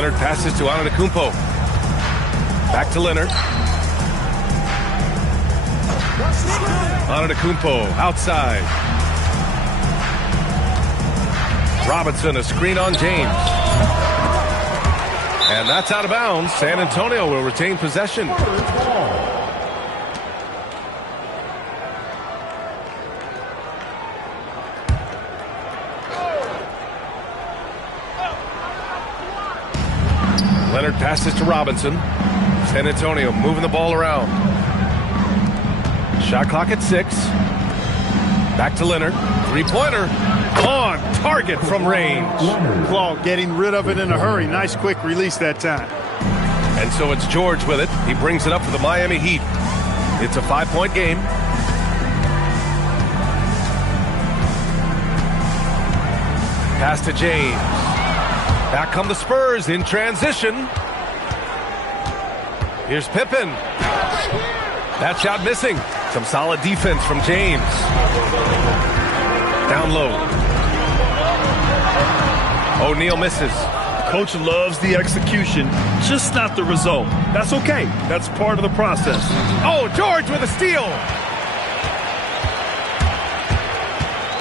Leonard passes to Antetokounmpo. Back to Leonard. Antetokounmpo outside. Robinson, a screen on James. And that's out of bounds. San Antonio will retain possession. Leonard passes to Robinson. San Antonio moving the ball around. Shot clock at 6. Back to Leonard. Three-pointer. On target from range. Claude getting rid of it in a hurry. Nice quick release that time. And so it's George with it. He brings it up for the Miami Heat. It's a 5-point game. Pass to James. Back come the Spurs in transition. Here's Pippen. That shot missing. Some solid defense from James. Down low. O'Neal misses. Coach loves the execution, just not the result. That's okay. That's part of the process. Oh, George with a steal.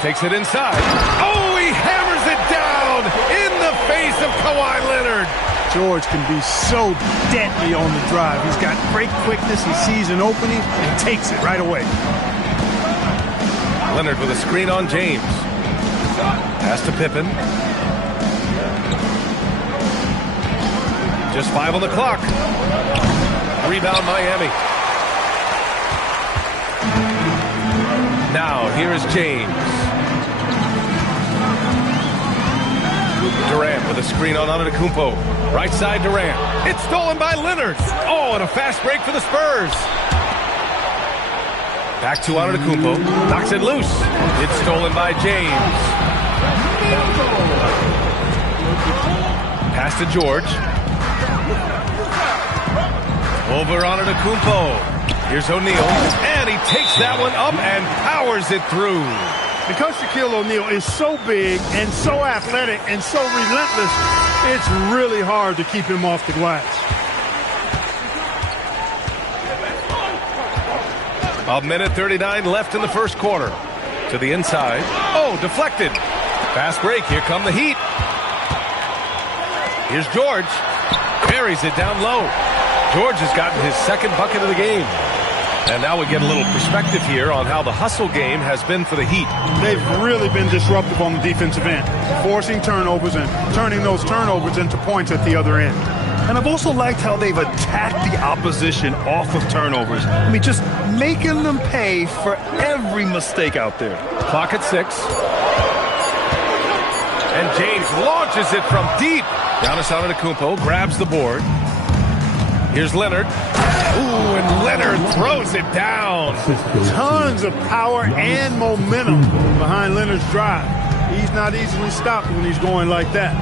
Takes it inside. Oh, he hammers it down in the face of Kawhi Leonard. George can be so deadly on the drive. He's got great quickness. He sees an opening and takes it right away. Leonard with a screen on James. Pass to Pippen. Just 5 on the clock. Rebound Miami. Now here is James. Durant with a screen on Antetokounmpo. Right side Durant. It's stolen by Leonard. Oh, and a fast break for the Spurs. Back to Antetokounmpo. Knocks it loose. It's stolen by James. Pass to George. Over Antetokounmpo. Here's O'Neal. And he takes that one up and powers it through. Because Shaquille O'Neal is so big and so athletic and so relentless, it's really hard to keep him off the glass. A minute 39 left in the first quarter. To the inside. Oh, deflected. Fast break. Here come the Heat. Here's George. Buries it down low. George has gotten his second bucket of the game. And now we get a little perspective here on how the hustle game has been for the Heat. They've really been disruptive on the defensive end, forcing turnovers and turning those turnovers into points at the other end. And I've also liked how they've attacked the opposition off of turnovers. I mean, just making them pay for every mistake out there. Clock at 6. And James launches it from deep. Giannis Antetokounmpo grabs the board. Here's Leonard. Ooh, and Leonard throws it down. Tons of power and momentum behind Leonard's drive. He's not easily stopped when he's going like that.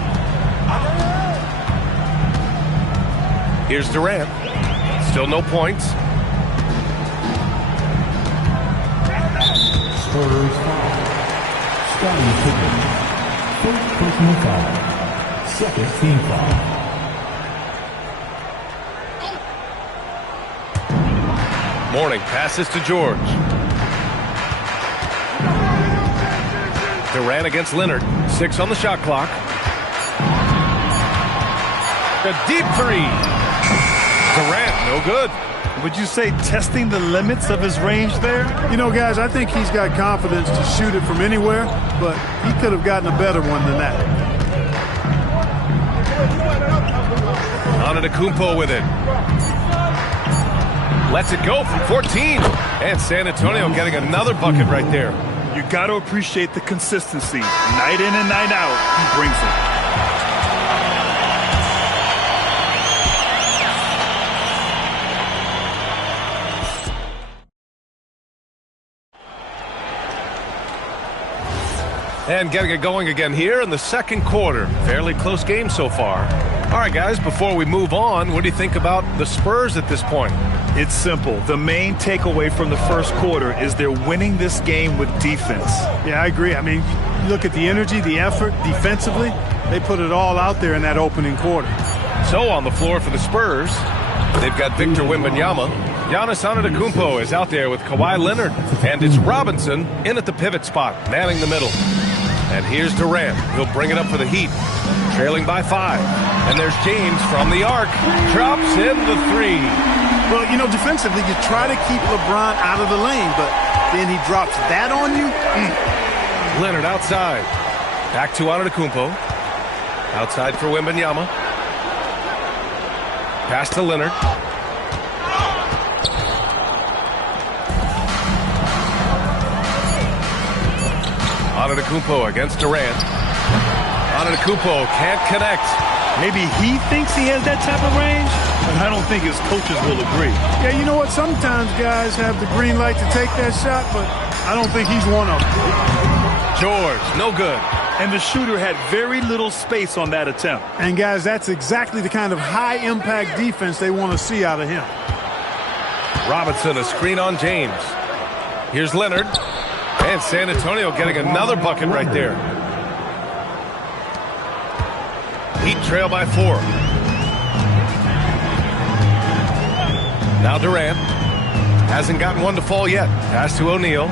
Here's Durant. Still no points. Spurs foul. Scottie Pippen. First personal foul. Second team foul. Mourning passes to George. Durant against Leonard. 6 on the shot clock. A deep 3. Durant, no good. Would you say testing the limits of his range there? You know, guys, I think he's got confidence to shoot it from anywhere, but he could have gotten a better one than that. Antetokounmpo with it. Lets it go from 14. And San Antonio getting another bucket right there. You got to appreciate the consistency. Night in and night out, he brings it. And getting it going again here in the second quarter. Fairly close game so far. All right, guys, before we move on, what do you think about the Spurs at this point? It's simple. The main takeaway from the first quarter is they're winning this game with defense. Yeah, I agree. I mean, look at the energy, the effort defensively. They put it all out there in that opening quarter. So on the floor for the Spurs, they've got Victor Wembanyama. Giannis Antetokounmpo is out there with Kawhi Leonard. And it's Robinson in at the pivot spot, manning the middle. And here's Durant. He'll bring it up for the Heat, trailing by 5. And there's James from the arc. Drops in the 3. Well, you know, defensively, you try to keep LeBron out of the lane, but then he drops that on you. Leonard outside. Back to Antetokounmpo. Outside for Wembanyama. Pass to Leonard. Antetokounmpo against Durant. Antetokounmpo can't connect. Maybe he thinks he has that type of range, but I don't think his coaches will agree. Yeah, you know what? Sometimes guys have the green light to take that shot, but I don't think he's one of them. George, no good. And the shooter had very little space on that attempt. And guys, that's exactly the kind of high-impact defense they want to see out of him. Robinson, a screen on James. Here's Leonard. And San Antonio getting another bucket right there. Heat trail by 4. Now Durant. Hasn't gotten one to fall yet. Pass to O'Neal.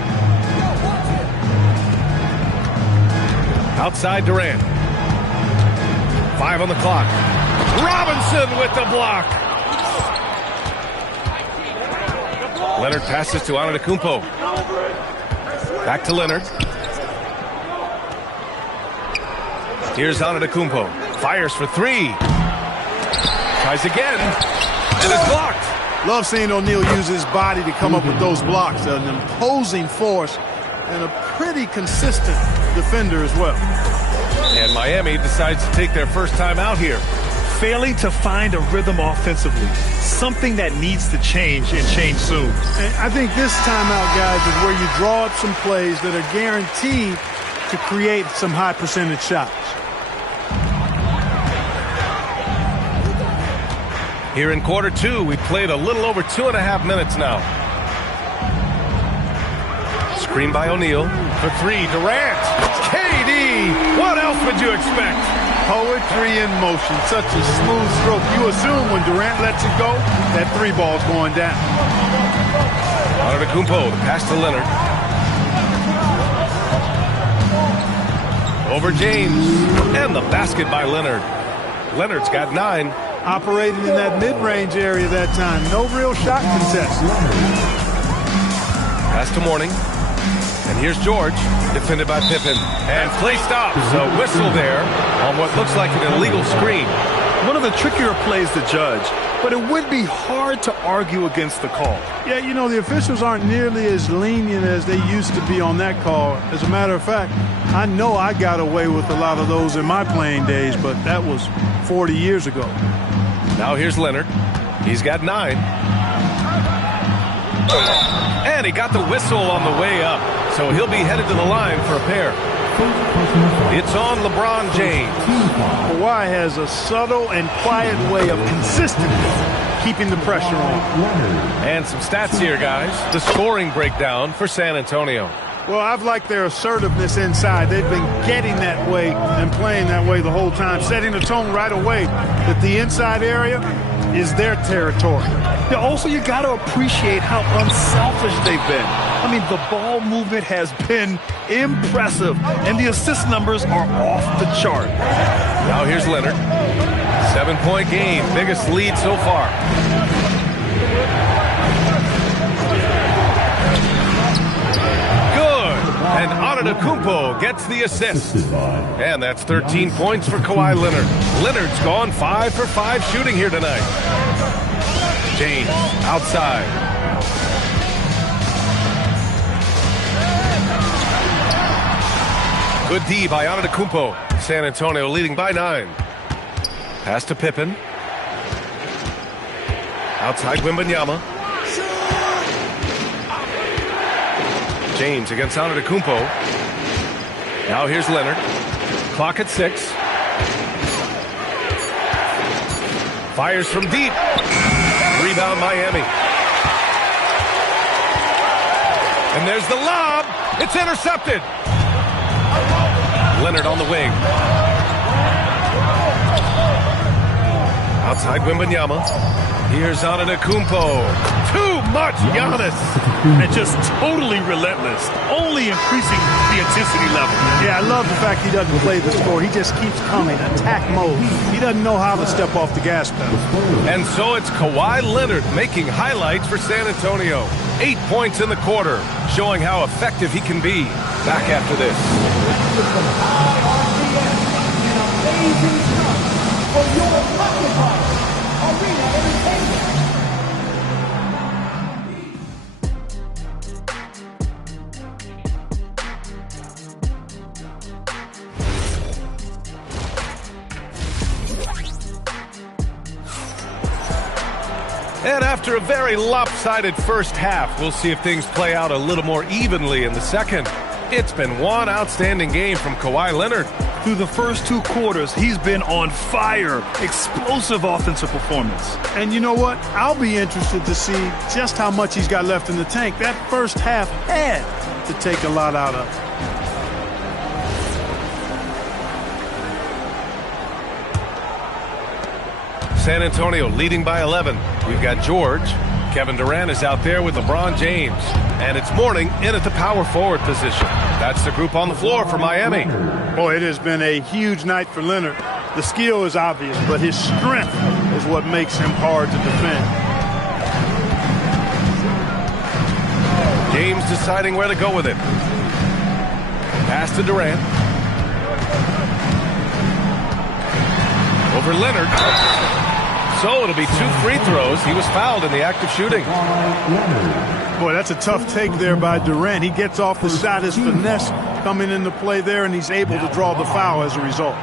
Outside Durant. 5 on the clock. Robinson with the block. Leonard passes to Antetokounmpo. Back to Leonard. Here's Antetokounmpo. Fires for 3. Tries again. And it's blocked. Love seeing O'Neal use his body to come up with those blocks. An imposing force and a pretty consistent defender as well. And Miami decides to take their first time out here. Failing to find a rhythm offensively. Something that needs to change and change soon. And I think this timeout, guys, is where you draw up some plays that are guaranteed to create some high percentage shots. Here in quarter 2, we played a little over 2.5 minutes now. Screen by O'Neal for 3. Durant. KD. What else would you expect? Poetry in motion. Such a smooth stroke. You assume when Durant lets it go, that 3 ball's going down. Antetokounmpo, the pass to Leonard. Over James. And the basket by Leonard. Leonard's got 9. Operating in that mid-range area that time. No real shot contest. Pass to Mourning. And here's George, defended by Pippen. And play stops. A whistle there on what looks like an illegal screen. One of the trickier plays to judge, but it would be hard to argue against the call. Yeah, you know, the officials aren't nearly as lenient as they used to be on that call. As a matter of fact, I know I got away with a lot of those in my playing days, but that was 40 years ago. Now here's Leonard. He's got 9. And he got the whistle on the way up. So he'll be headed to the line for a pair. It's on LeBron James. Kawhi has a subtle and quiet way of consistently keeping the pressure on. And some stats here, guys. The scoring breakdown for San Antonio. Well, I've liked their assertiveness inside. They've been getting that way and playing that way the whole time, setting the tone right away that the inside area is their territory. Yeah, also, you got to appreciate how unselfish they've been. I mean, the ball movement has been impressive, and the assist numbers are off the chart. Now here's Leonard. 7-point game, biggest lead so far. And Antetokounmpo gets the assist. And that's 13 points for Kawhi Leonard. Leonard's gone 5 for 5 shooting here tonight. James outside. Good D by Antetokounmpo. San Antonio leading by 9. Pass to Pippen. Outside Wembanyama. James against Antetokounmpo. Now here's Leonard. Clock at 6. Fires from deep. Rebound Miami. And there's the lob. It's intercepted. Leonard on the wing. Outside Wembanyama. Here's Antetokounmpo. Too much Giannis. And just totally relentless, only increasing the intensity level. Yeah, I love the fact he doesn't play the score. He just keeps coming, attack mode. He doesn't know how to step off the gas pedal. And so it's Kawhi Leonard making highlights for San Antonio. 8 points in the quarter, showing how effective he can be. Back after this. Amazing stuff for your pocket party. Arena Entertainment. And after a very lopsided first half, we'll see if things play out a little more evenly in the second. It's been one outstanding game from Kawhi Leonard. Through the first 2 quarters, he's been on fire. Explosive offensive performance. And you know what? I'll be interested to see just how much he's got left in the tank. That first half had to take a lot out of it. San Antonio leading by 11. We've got George. Kevin Durant is out there with LeBron James. And it's Mourning in at the power forward position. That's the group on the floor for Miami. Boy, it has been a huge night for Leonard. The skill is obvious, but his strength is what makes him hard to defend. James deciding where to go with it. Pass to Durant. Over Leonard. So it'll be 2 free throws. He was fouled in the act of shooting. Boy, that's a tough take there by Durant. He gets off the shot, his finesse coming into play there, and he's able to draw the foul as a result.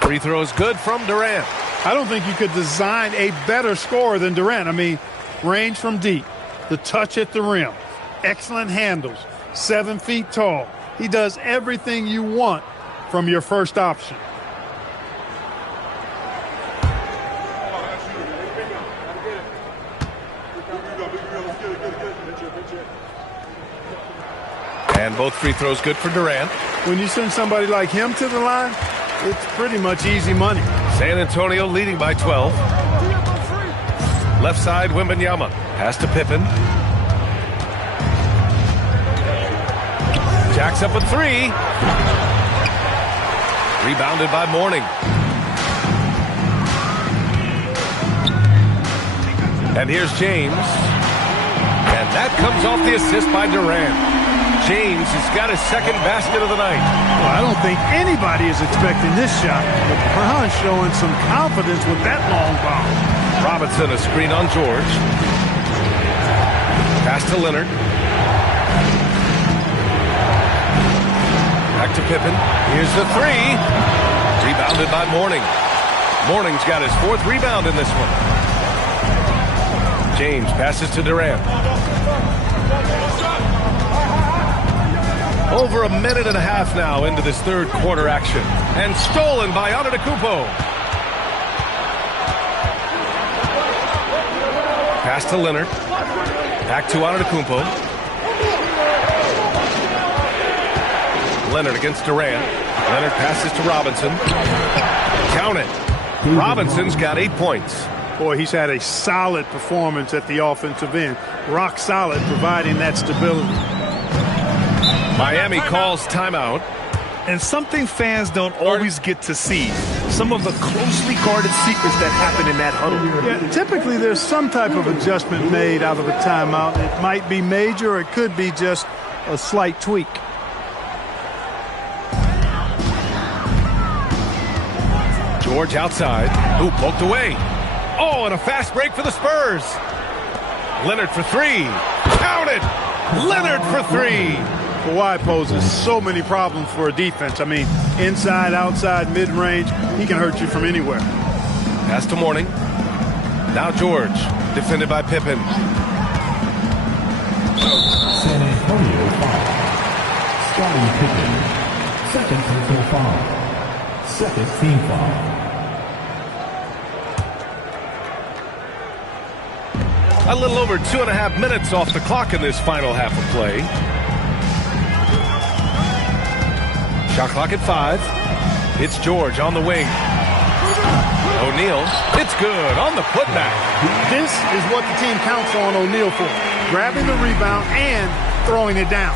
Free throw is good from Durant. I don't think you could design a better scorer than Durant. I mean, range from deep, the touch at the rim, excellent handles, 7 feet tall. He does everything you want from your first option. And both free throws good for Durant. When you send somebody like him to the line, it's pretty much easy money. San Antonio leading by 12. Left side, Wembanyama. Pass to Pippen. Jacks up a 3. Rebounded by Mourning. And here's James. And that comes off the assist by Durant. James has got his second basket of the night. Well, I don't think anybody is expecting this shot, but Brown's showing some confidence with that long ball. Robinson, a screen on George. Pass to Leonard. Back to Pippen. Here's the 3. Rebounded by Mourning. Mourning's got his 4th rebound in this one. James passes to Durant. Over a minute and a half now into this third quarter action. And stolen by Antetokounmpo. Pass to Leonard. Back to Antetokounmpo. Leonard against Durant. Leonard passes to Robinson. Count it. Robinson's got 8 points. Boy, he's had a solid performance at the offensive end. Rock solid, providing that stability. Miami calls timeout. And something fans don't always get to see. Some of the closely guarded secrets that happen in that huddle. Yeah, typically there's some type of adjustment made out of a timeout. It might be major, or it could be just a slight tweak. George outside. Ooh, poked away. Oh, and a fast break for the Spurs. Leonard for 3. Count it! Leonard for 3. Kawhi poses so many problems for a defense. I mean, inside, outside, mid-range, he can hurt you from anywhere. Pass to Mourning. Now George, defended by Pippen. San Antonio foul. Scottie Pippen. Second personal foul. Second team foul. A little over 2.5 minutes off the clock in this final half of play. Shot clock at 5. It's George on the wing. O'Neal, it's good on the putback. This is what the team counts on O'Neal for. Grabbing the rebound and throwing it down.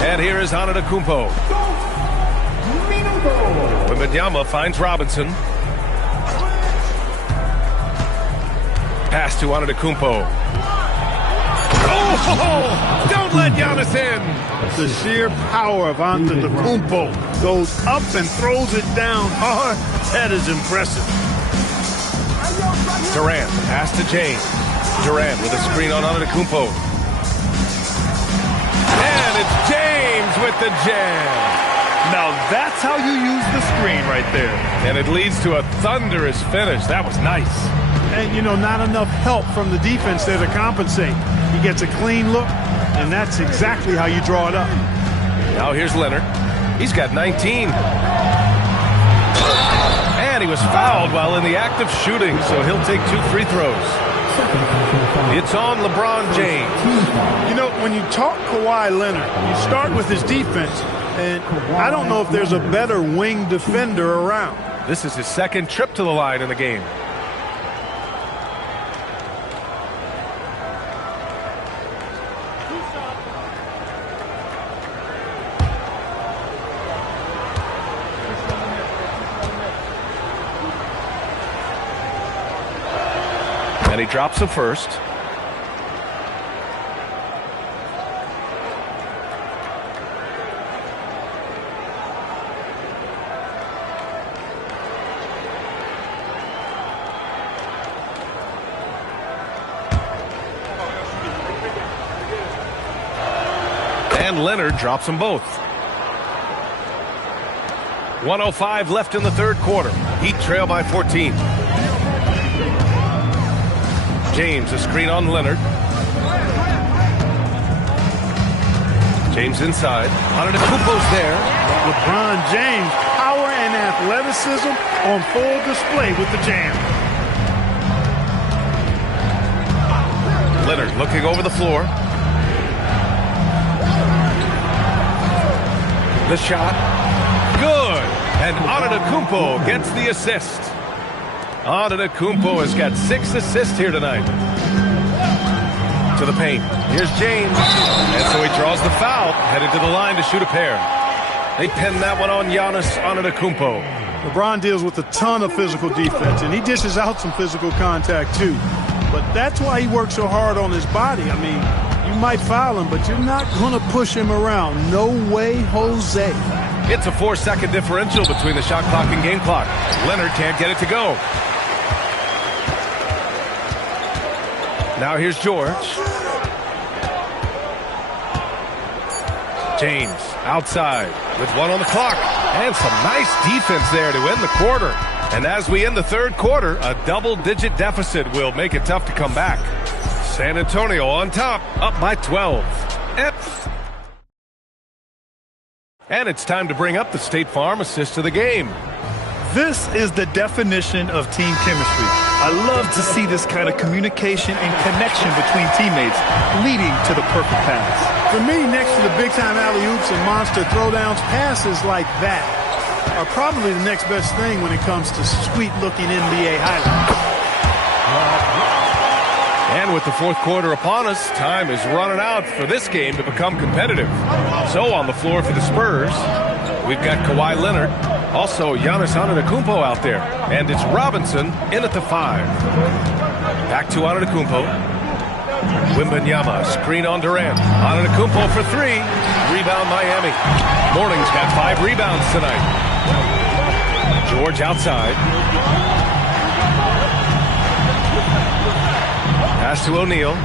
And here is Antetokounmpo. Wembanyama finds Robinson. Pass to Antetokounmpo. Oh, don't let Giannis in. The sheer power of Antetokounmpo goes up and throws it down hard. That is impressive. Durant, pass to James. Durant with a screen on Antetokounmpo. And it's James with the jam. Now that's how you use the screen right there. And it leads to a thunderous finish. That was nice. And, you know, not enough help from the defense there to compensate. He gets a clean look, and that's exactly how you draw it up. Now here's Leonard. He's got 19. And he was fouled while in the act of shooting, so he'll take 2 free throws. It's on LeBron James. You know, when you talk Kawhi Leonard, you start with his defense, and I don't know if there's a better wing defender around. This is his second trip to the line in the game. And he drops the first. And Leonard drops them both. 1:05 left in the third quarter. Heat trail by 14. James, a screen on Leonard. James inside. Antetokounmpo's there. LeBron James, power and athleticism on full display with the jam. Leonard looking over the floor. The shot. Good. And Antetokounmpo gets the assist. Antetokounmpo has got 6 assists here tonight. To the paint. Here's James. And so he draws the foul, headed to the line to shoot a pair. They pin that one on Giannis Antetokounmpo. LeBron deals with a ton of physical defense, and he dishes out some physical contact too. But that's why he works so hard on his body. I mean, you might foul him, but you're not going to push him around. No way, Jose. It's a 4-second differential between the shot clock and game clock. Leonard can't get it to go. Now here's George. James outside with 1 on the clock. And some nice defense there to end the quarter. And as we end the third quarter, a double-digit deficit will make it tough to come back. San Antonio on top, up by 12. And it's time to bring up the State Farm assist of the game. This is the definition of team chemistry. I love to see this kind of communication and connection between teammates leading to the perfect pass. For me, next to the big-time alley-oops and monster throwdowns, passes like that are probably the next best thing when it comes to sweet-looking NBA highlights. And with the fourth quarter upon us, time is running out for this game to become competitive. So on the floor for the Spurs, we've got Kawhi Leonard, also Giannis Antetokounmpo out there, and it's Robinson in at the 5. Back to Antetokounmpo. Wembanyama, screen on Durant. Antetokounmpo for 3. Rebound Miami. Morning's got 5 rebounds tonight. George outside. Pass to O'Neal. Ooh,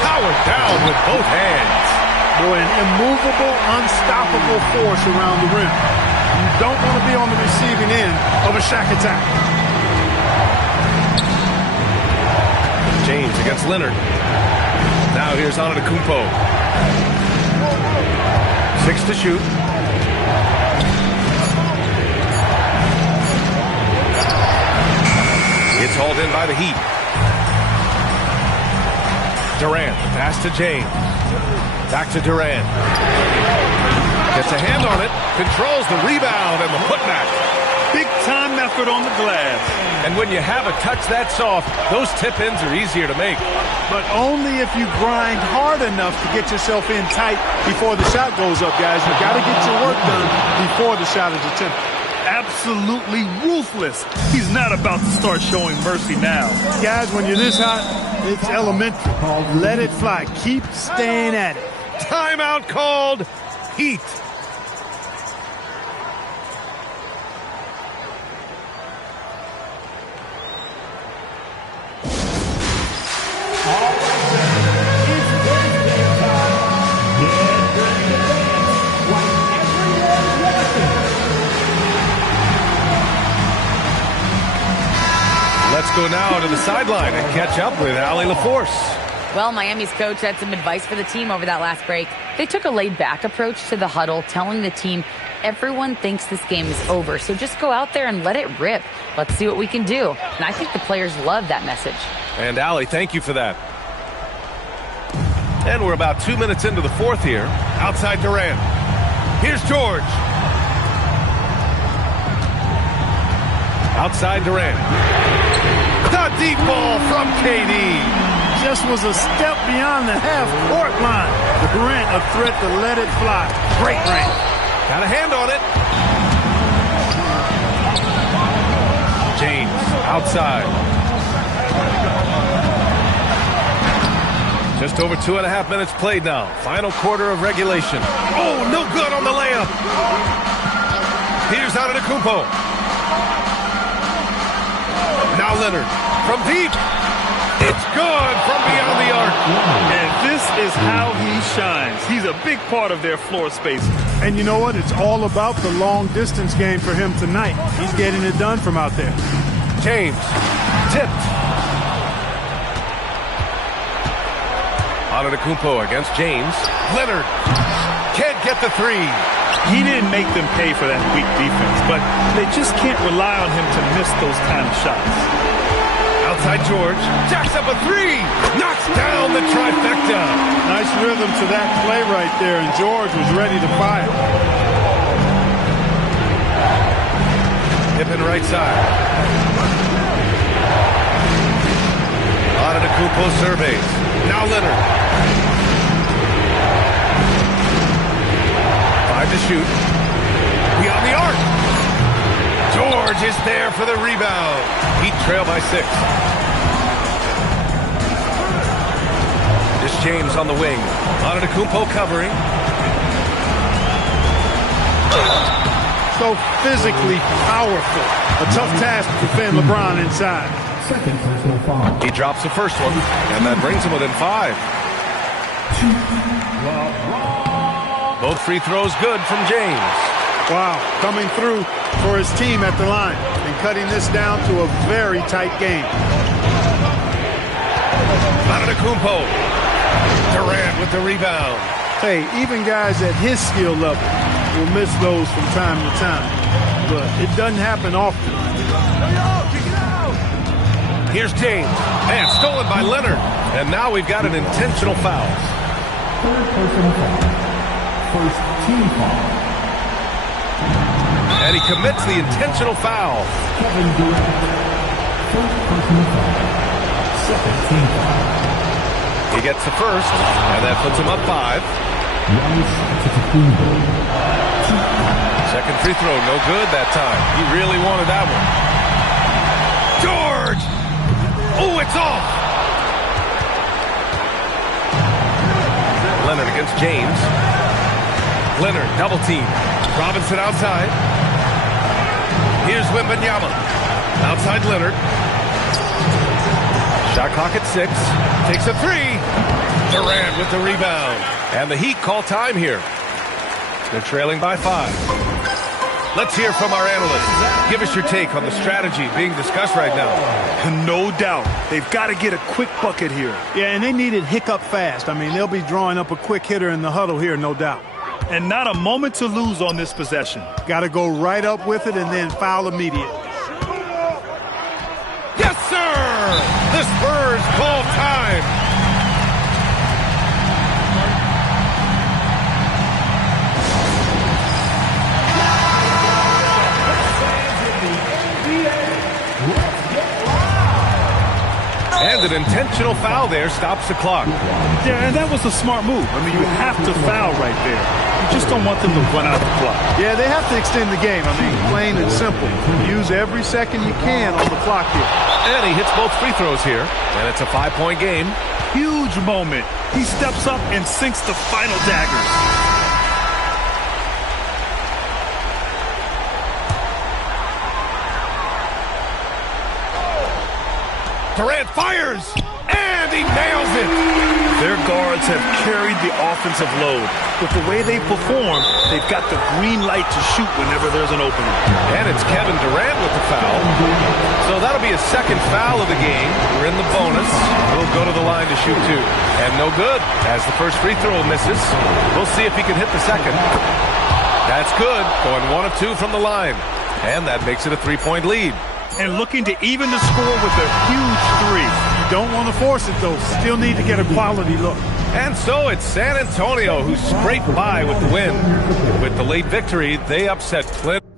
powered down with both hands. Boy, an immovable, unstoppable force around the rim. You don't want to be on the receiving end of a Shaq attack. James against Leonard. Now here's Antetokounmpo. 6 to shoot. called in by the Heat. Durant, pass to James. Back to Durant. Gets a hand on it, controls the rebound and the putback. Big time effort on the glass. And when you have a touch that soft, those tip-ins are easier to make. But only if you grind hard enough to get yourself in tight before the shot goes up, guys. You got to get your work done before the shot is attempted. Absolutely ruthless. He's not about to start showing mercy now. Guys, when you're this hot, it's elementary. Let it fly. Keep staying at it. Timeout called. Heat. Let's go now to the sideline and catch up with Allie LaForce. Well, Miami's coach had some advice for the team over that last break. They took a laid-back approach to the huddle, telling the team everyone thinks this game is over, so just go out there and let it rip. Let's see what we can do. And I think the players love that message. And Allie, thank you for that. And we're about 2 minutes into the fourth here. Outside Durant. Here's George. Outside Durant. The deep ball from KD. Just was a step beyond the half-court line. Durant, a threat to let it fly. Great range. Got a hand on it. James, outside. Just over 2.5 minutes played now. Final quarter of regulation. Oh, no good on the layup. Here's Antetokounmpo. Now Leonard from deep. It's good from beyond the arc. And this is how he shines. He's a big part of their floor space. And you know what? It's all about the long-distance game for him tonight. He's getting it done from out there. James, tipped. Antetokounmpo against James. Leonard can't get the three. He didn't make them pay for that weak defense, but they just can't rely on him to miss those kind of shots. Outside George, jacks up a three, knocks down the trifecta. Nice rhythm to that play right there, and George was ready to fire. Pippen right side. Antetokounmpo surveys. Now Leonard. 5 to shoot. Beyond the arc. George is there for the rebound. Heat trail by 6. This James on the wing. Antetokounmpo covering. So physically powerful. A tough task to defend LeBron inside. Second personal foul. He drops the first one, and that brings him within 5. Both free throws good from James. Wow, coming through for his team at the line and cutting this down to a very tight game. Antetokounmpo. Durant with the rebound. Hey, even guys at his skill level will miss those from time to time, but it doesn't happen often. Here's James. Man, stolen by Leonard. And now we've got an intentional foul. Third personal foul. First team foul. And he commits the intentional foul. Kevin Durant. First personal foul. Second team foul. He gets the first, and that puts him up 5. Giannis Antetokounmpo. Second free throw, no good that time. He really wanted that one. George! Oh, it's off! Leonard against James. Leonard, double team. Robinson outside. Here's Wembanyama. Outside Leonard. Shot clock at 6. Takes a 3. Durant with the rebound. And the Heat call time here. They're trailing by 5. Let's hear from our analysts. Give us your take on the strategy being discussed right now. No doubt. They've got to get a quick bucket here. Yeah, and they need it hiccup fast. I mean, they'll be drawing up a quick hitter in the huddle here, no doubt. And not a moment to lose on this possession. Got to go right up with it and then foul immediate. Yes, sir! The Spurs call time. And an intentional foul there stops the clock. Yeah, and that was a smart move. I mean, you have to foul right there. You just don't want them to run out the clock. Yeah, they have to extend the game. I mean, plain and simple. Use every second you can on the clock here. And he hits both free throws here. And it's a 5-point game. Huge moment. He steps up and sinks the final dagger. Durant fires, and he nails it. Their guards have carried the offensive load. With the way they perform, they've got the green light to shoot whenever there's an opening. And it's Kevin Durant with the foul. So that'll be his second foul of the game. We're in the bonus. He'll go to the line to shoot two. And no good, as the first free throw misses. We'll see if he can hit the second. That's good, going 1 of 2 from the line. And that makes it a 3-point lead. And looking to even the score with a huge three. You don't want to force it, though. Still need to get a quality look. And so it's San Antonio who scraped by with the win. With the late victory, they upset Clinton.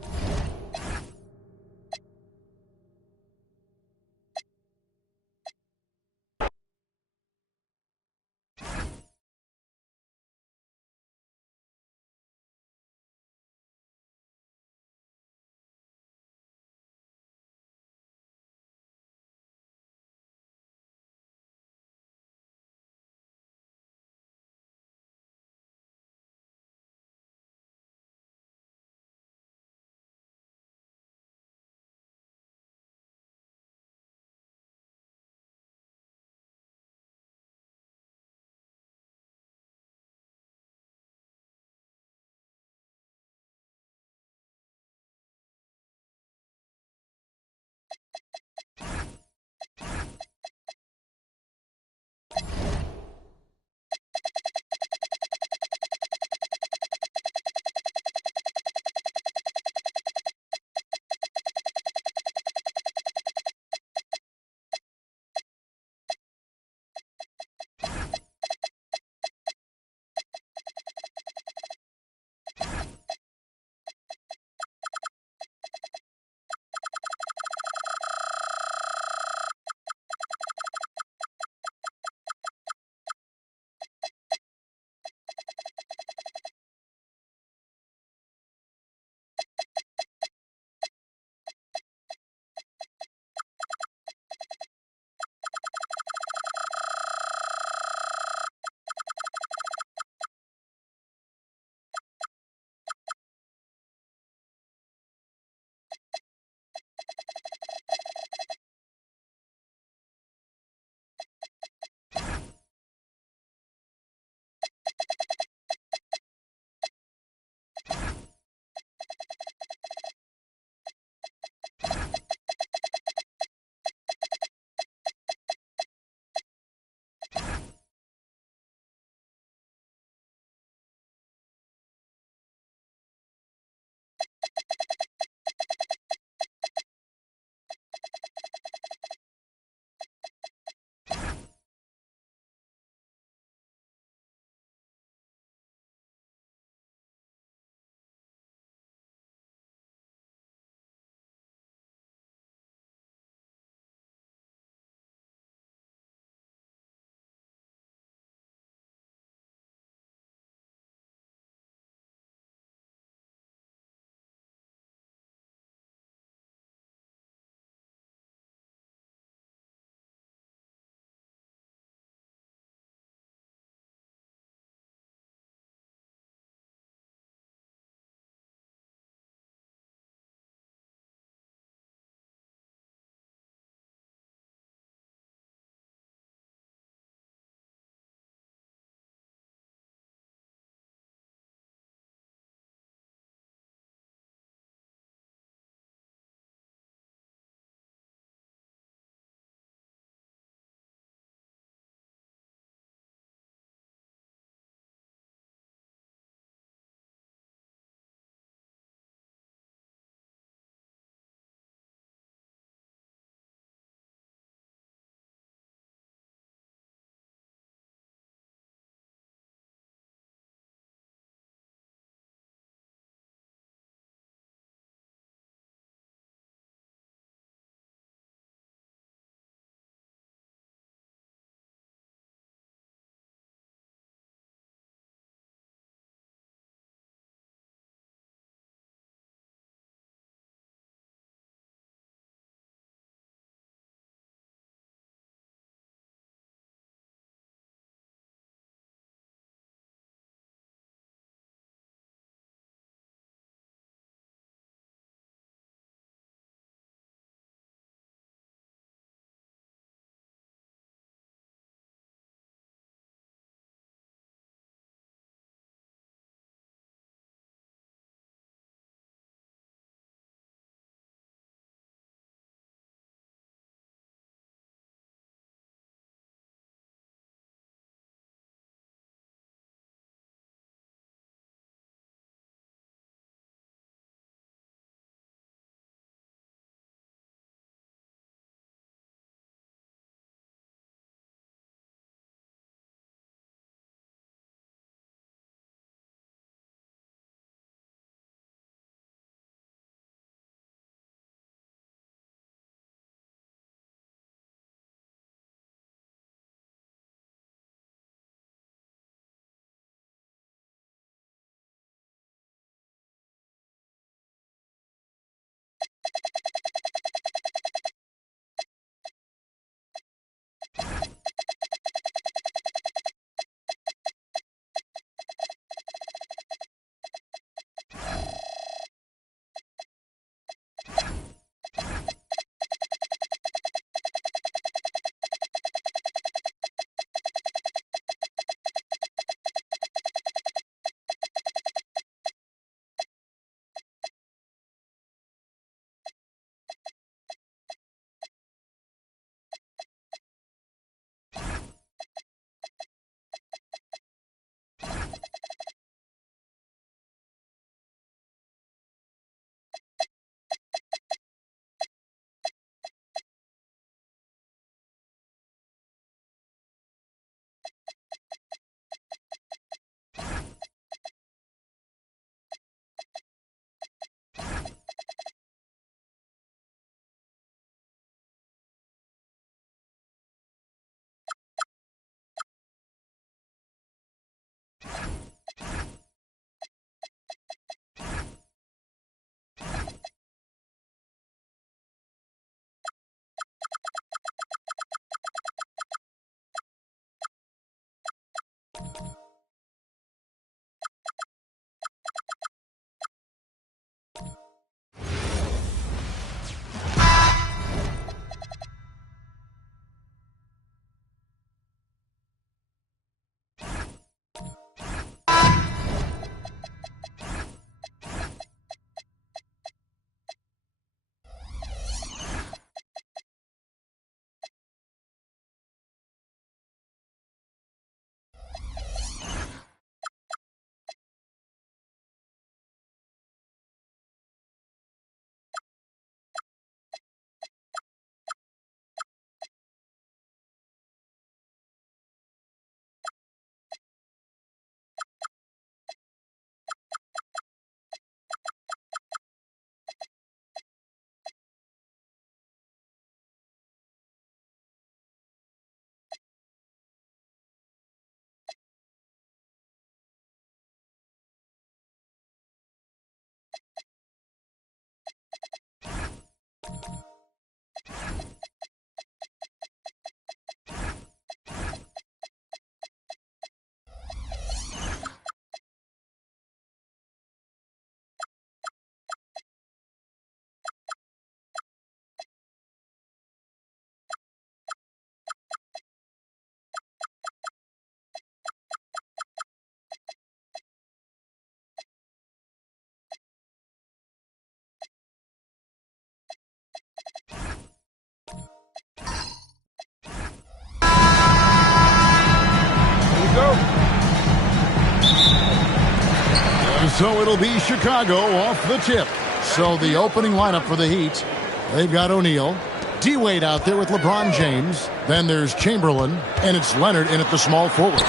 So it'll be Chicago off the tip. So the opening lineup for the Heat, they've got O'Neal, D-Wade out there with LeBron James. Then there's Chamberlain, and it's Leonard in at the small forward.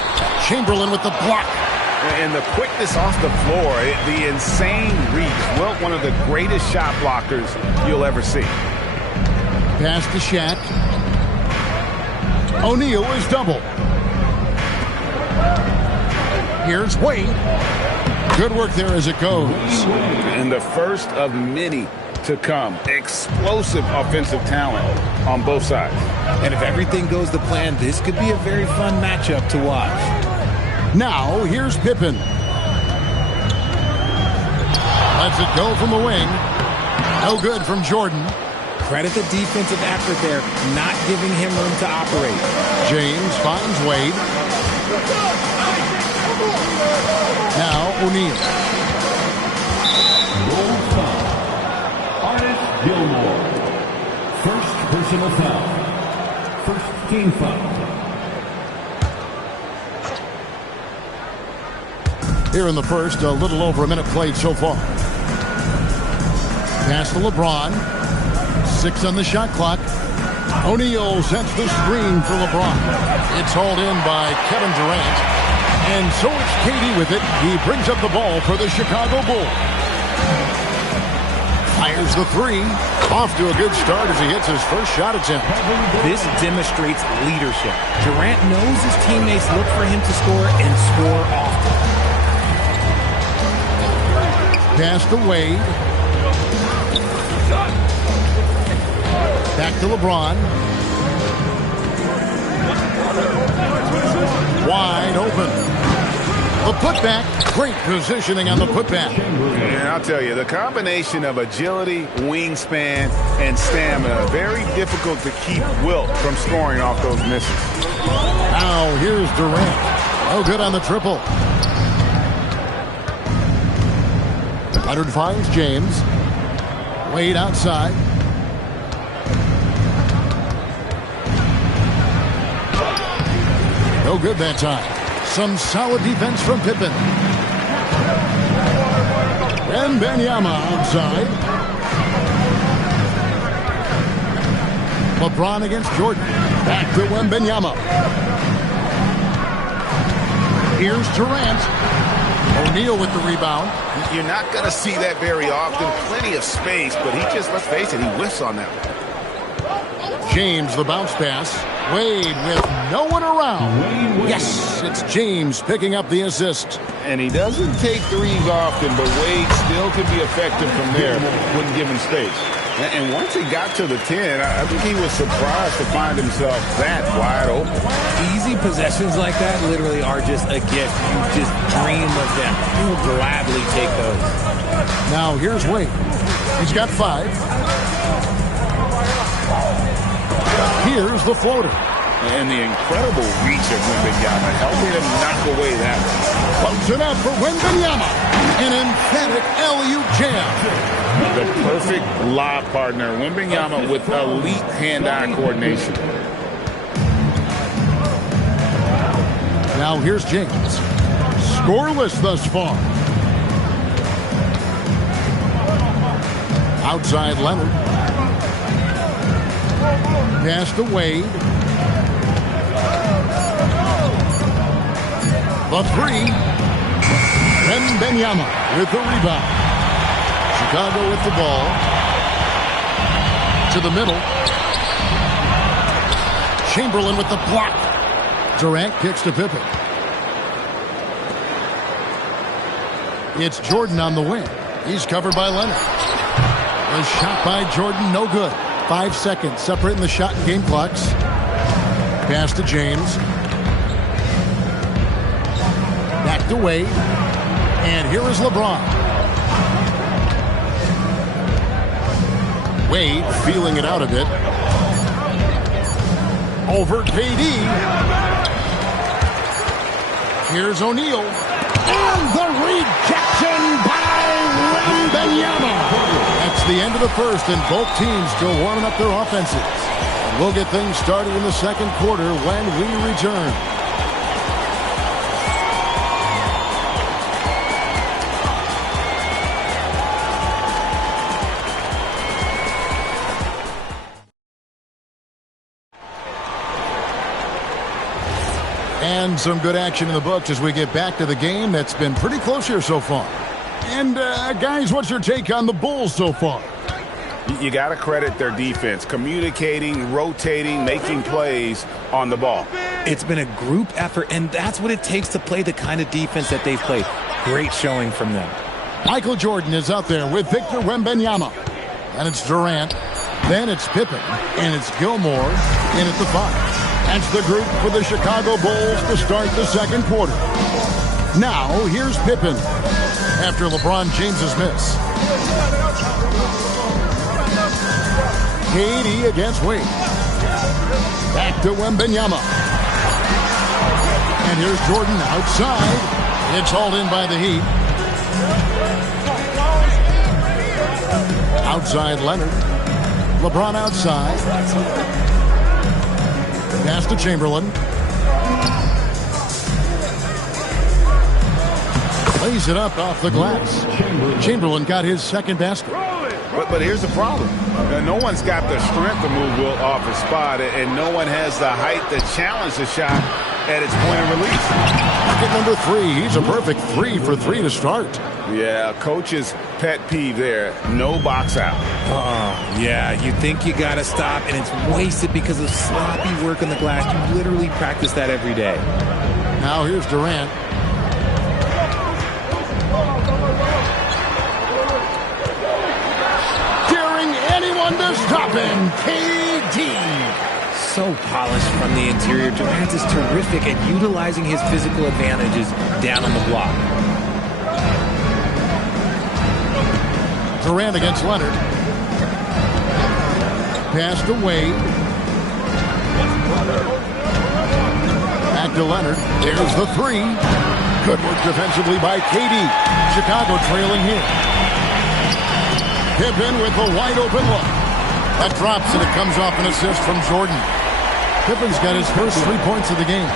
Chamberlain with the block. And the quickness off the floor, the insane reach. Wilt, one of the greatest shot blockers you'll ever see. Pass to Shaq. O'Neal is double. Here's Wade. Good work there as it goes. And the first of many to come. Explosive offensive talent on both sides. And if everything goes to plan, this could be a very fun matchup to watch. Now, here's Pippen. Lets it go from the wing. No good from Jordan. Credit the defensive effort there, not giving him room to operate. James finds Wade. Now O'Neal. Artis Gilmore. First personal foul. First team foul. Here in the first, a little over a minute played so far. Pass to LeBron. 6 on the shot clock. O'Neal sets the screen for LeBron. It's hauled in by Kevin Durant. And so it's KD with it. He brings up the ball for the Chicago Bulls. Fires the three. Off to a good start as he hits his first shot attempt. This demonstrates leadership. Durant knows his teammates look for him to score and score often. Pass to Wade. Back to LeBron. Wide open. The putback. Great positioning on the putback. And I'll tell you, the combination of agility, wingspan, and stamina, very difficult to keep Wilt from scoring off those misses. Now here's Durant. No good on the triple. Leonard finds James. Wade outside. No good that time. Some solid defense from Pippen. Wembanyama outside. LeBron against Jordan. Back to Wembanyama. Here's Durant. O'Neal with the rebound. You're not going to see that very often. Plenty of space, but he just, let's face it, he whiffs on that one. James, the bounce pass. Wade with no one around. Yes, it's James picking up the assist. And he doesn't take threes often, but Wade still can be effective from there when given space. And once he got to the 10, I think he was surprised to find himself that wide open. Easy possessions like that literally are just a gift. You just dream of them. You will gladly take those. Now here's Wade. He's got 5. Here's the floater. And the incredible reach of Wembanyama, helping him knock away that one. Close it up for Wembanyama. An emphatic alley-oop jam. The perfect lob partner. Wembanyama with elite hand-eye coordination. Now here's James. Scoreless thus far. Outside Leonard. Pass to Wade. The 3. Wembanyama with the rebound. Chicago with the ball. To the middle. Chamberlain with the block. Durant kicks to Pippen. It's Jordan on the wing. He's covered by Leonard. The shot by Jordan, no good. 5 seconds separating the shot and game clocks. Pass to James. Back to Wade. And here is LeBron. Wade feeling it out a bit. Over KD. Here's O'Neal. And the rejection by Wembanyama. That's the end of the first, and both teams still warming up their offenses. We'll get things started in the second quarter when we return. And some good action in the books as we get back to the game that's been pretty close here so far. And, guys, what's your take on the Bulls so far? You got to credit their defense, communicating, rotating, making plays on the ball. It's been a group effort, and that's what it takes to play the kind of defense that they've played. Great showing from them. Michael Jordan is out there with Victor Wembanyama. And it's Durant. Then it's Pippen. And it's Gilmore in at the 5. That's the group for the Chicago Bulls to start the second quarter. Now, here's Pippen after LeBron James's miss. KD against Wade. Back to Wembanyama. And here's Jordan outside. It's hauled in by the Heat. Outside Leonard. LeBron outside. Pass to Chamberlain. Lays it up off the glass. Chamberlain got his second basket. But here's the problem. No one's got the strength to move Wilt off his spot, and no one has the height to challenge the shot at its point of release. Bucket number 3. He's a perfect 3 for 3 to start. Yeah, coach's pet peeve there. No box out. Yeah, you think you got to stop, and it's wasted because of sloppy work on the glass. You literally practice that every day. Now here's Durant. Daring anyone to stop him. KD. So polished from the interior. Durant is terrific at utilizing his physical advantages down on the block. Durant against Leonard. Pass to Wade. Back to Leonard. There's the 3. Good work defensively by KD. Chicago trailing here. Pippen with a wide open look. That drops and it comes off an assist from Jordan. Pippen's got his first 3 points of the game.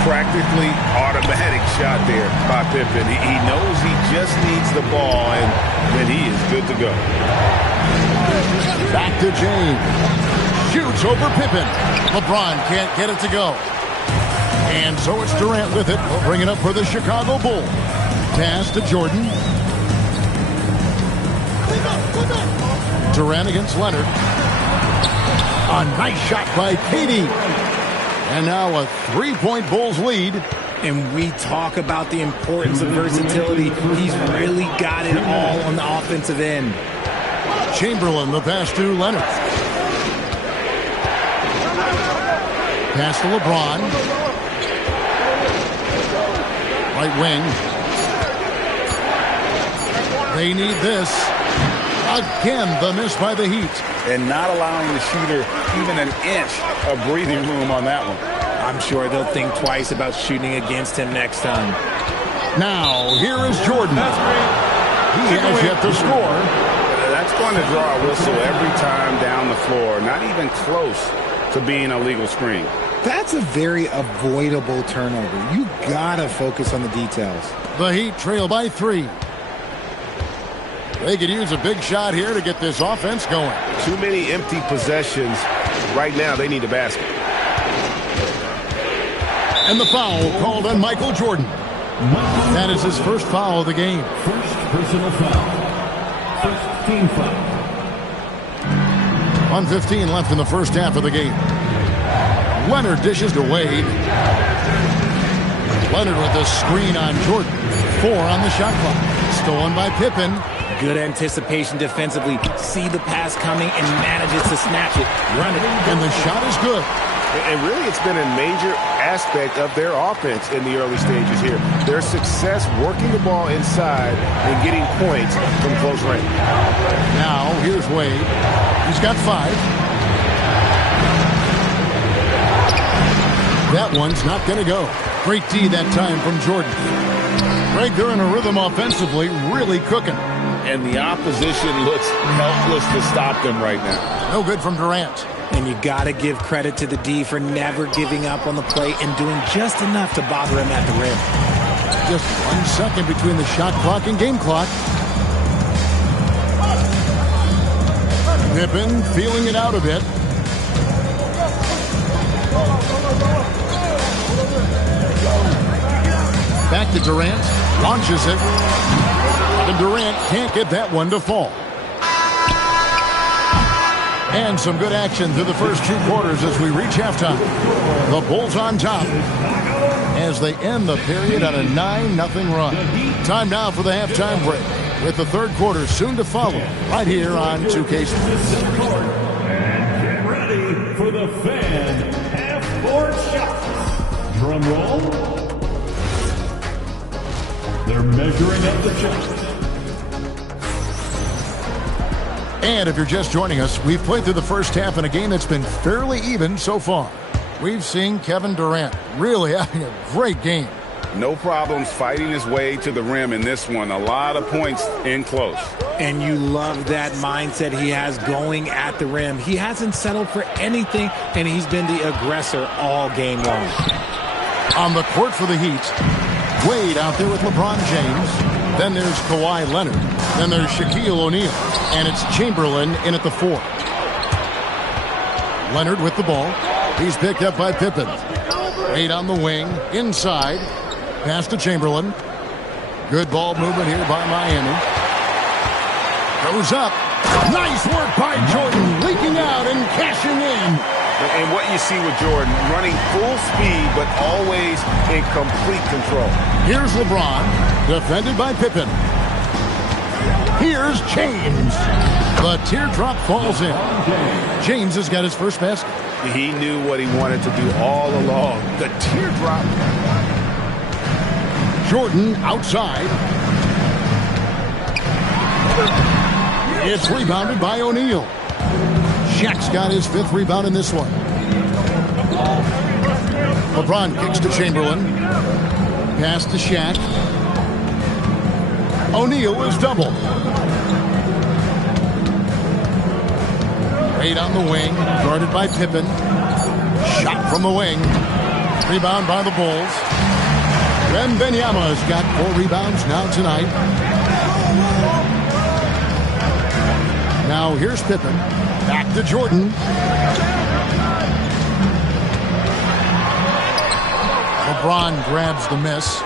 Practically automatic shot there by Pippen. He knows he just needs the ball, and then he is good to go. Back to James. Shoots over Pippen. LeBron can't get it to go. And so it's Durant with it. We'll bring it up for the Chicago Bulls. Pass to Jordan. Durant against Leonard. A nice shot by KD. And now a 3-point Bulls lead. And we talk about the importance of versatility. He's really got it all on the offensive end. Chamberlain, the pass to Leonard. Pass to LeBron. Right wing. They need this. Again, the miss by the Heat. And not allowing the shooter even an inch of breathing room on that one. I'm sure they'll think twice about shooting against him next time. Now, here is Jordan. He has yet to score. That's going to draw a whistle every time down the floor. Not even close to being a legal screen. That's a very avoidable turnover. You gotta focus on the details. The Heat trail by 3. They could use a big shot here to get this offense going. Too many empty possessions. Right now, they need a basket. And the foul called on Michael Jordan. That is his first foul of the game. First personal foul. First team foul. 1:15 left in the first half of the game. Leonard dishes to Wade. Leonard with the screen on Jordan. 4 on the shot clock. Stolen by Pippen. Good anticipation defensively. See the pass coming and manages to snatch it. Run it. And the shot is good. And really, it's been a major aspect of their offense in the early stages here. Their success working the ball inside and getting points from close range. Now, here's Wade. He's got 5. That one's not going to go. Great D that time from Jordan. Greg, they're in a rhythm offensively, really cooking. And the opposition looks helpless to stop them right now. No good from Durant. And you got to give credit to the D for never giving up on the play and doing just enough to bother him at the rim. Just 1 second between the shot clock and game clock. Pippen feeling it out a bit. Back to Durant. Launches it. And Durant can't get that one to fall. And some good action through the first 2 quarters as we reach halftime. The Bulls on top as they end the period on a 9-0 run. Time now for the halftime break, with the third quarter soon to follow right here on 2K Sports. And get ready for the fan half-court shots. Drum roll. They're measuring up the shots. And if you're just joining us, we've played through the first half in a game that's been fairly even so far. We've seen Kevin Durant really having a great game. No problems fighting his way to the rim in this one. A lot of points in close. And you love that mindset he has going at the rim. He hasn't settled for anything, and he's been the aggressor all game long. On the court for the Heat, Wade out there with LeBron James. Then there's Kawhi Leonard. Then there's Shaquille O'Neal. And it's Chamberlain in at the 4. Leonard with the ball. He's picked up by Pippen. Wade on the wing. Inside. Pass to Chamberlain. Good ball movement here by Miami. Goes up. Nice work by Jordan. Leaking out and cashing in. And what you see with Jordan, running full speed, but always in complete control. Here's LeBron, defended by Pippen. Here's James. The teardrop falls in. James has got his first basket. He knew what he wanted to do all along. The teardrop. Jordan outside. It's rebounded by O'Neal. Shaq's got his 5th rebound in this one. LeBron kicks to Chamberlain. Pass to Shaq. O'Neal is doubled. Wade on the wing, guarded by Pippen. Shot from the wing. Rebound by the Bulls. Wembanyama has got 4 rebounds now tonight. Now here's Pippen. Back to Jordan. LeBron grabs the miss.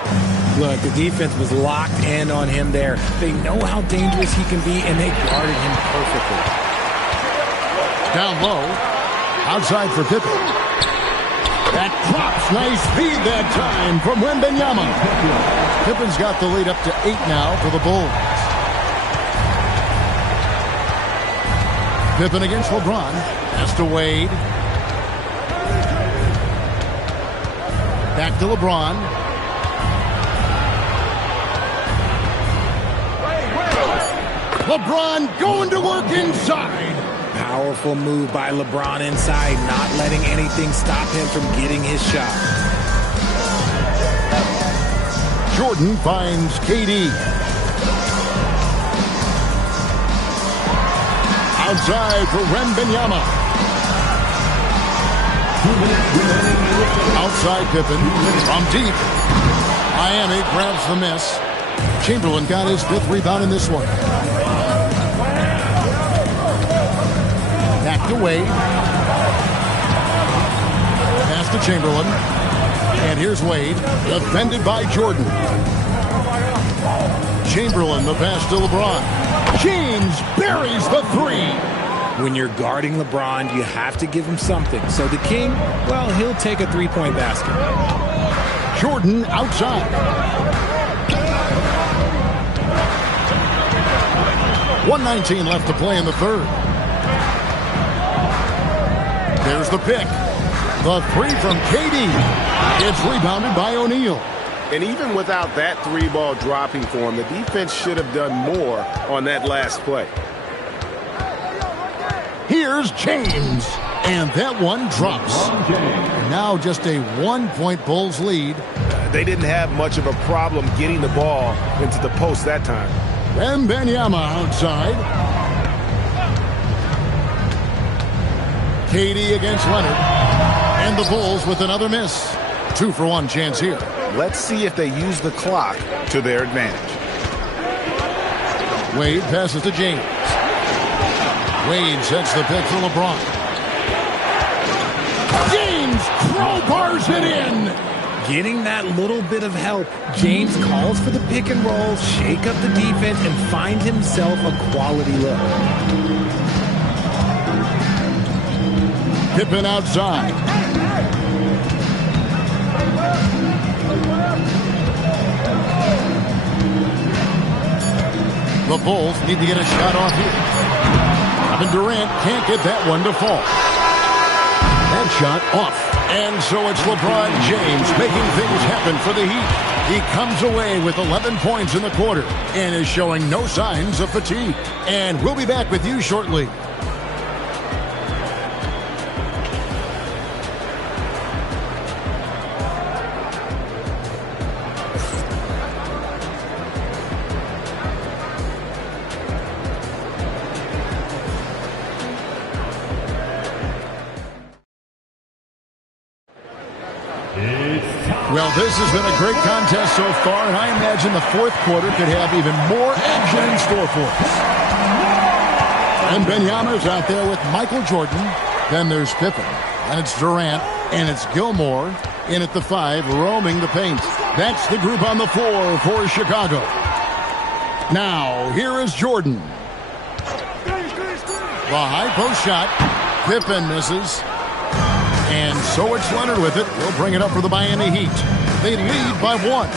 Look, the defense was locked in on him there. They know how dangerous he can be, and they guarded him perfectly. Down low. Outside for Pippen. That drops. Nice feed that time from Wembanyama. Pippen's got the lead up to 8 now for the Bulls. Pippen against LeBron. Pass to Wade. Back to LeBron. LeBron going to work inside. Powerful move by LeBron inside, not letting anything stop him from getting his shot. Jordan finds KD. Outside for Wembanyama. Outside Pippen from deep. Miami grabs the miss. Chamberlain got his 5th rebound in this one. Back to Wade. Pass to Chamberlain. And here's Wade, defended by Jordan. Chamberlain, the pass to LeBron. James buries the 3. When you're guarding LeBron, you have to give him something. So the King, well, he'll take a 3-point basket. Jordan outside. 1:19 left to play in the third. There's the pick. The 3 from KD. It's rebounded by O'Neal. And even without that 3-ball dropping for him, the defense should have done more on that last play. Here's James. And that one drops. Now just a 1-point Bulls lead. They didn't have much of a problem getting the ball into the post that time. Wembanyama outside. KD against Leonard. And the Bulls with another miss. 2-for-1 chance here. Let's see if they use the clock to their advantage. Wade passes to James. Wade sets the pick for LeBron. James crowbars it in. Getting that little bit of help. James calls for the pick and roll, shake up the defense, and find himself a quality look. Pippen outside. The Bulls need to get a shot off here. Kevin Durant can't get that one to fall. That shot off. And so it's LeBron James making things happen for the Heat. He comes away with 11 points in the quarter and is showing no signs of fatigue. And we'll be back with you shortly. Well, this has been a great contest so far, and I imagine the fourth quarter could have even more action in store for us. And Wembanyama's out there with Michael Jordan. Then there's Pippen, and it's Durant, and it's Gilmore in at the 5, roaming the paint. That's the group on the floor for Chicago. Now, here is Jordan. The high post shot. Pippen misses. And so it's Leonard with it. He'll bring it up for the Miami Heat. They lead by 1.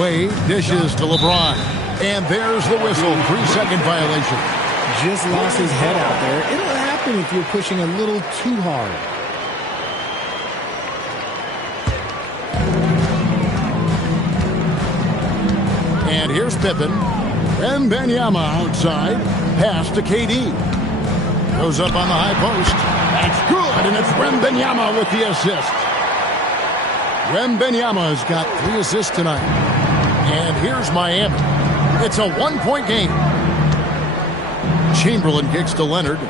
Wade dishes to LeBron. And there's the whistle. 3-second violation. Just lost his head out there. It'll happen if you're pushing a little too hard. And here's Pippen. Wembanyama outside. Pass to KD. Goes up on the high post. That's good, and it's Wembanyama with the assist. Wembanyama's got 3 assists tonight. And here's Miami. It's a 1-point game. Chamberlain kicks to Leonard.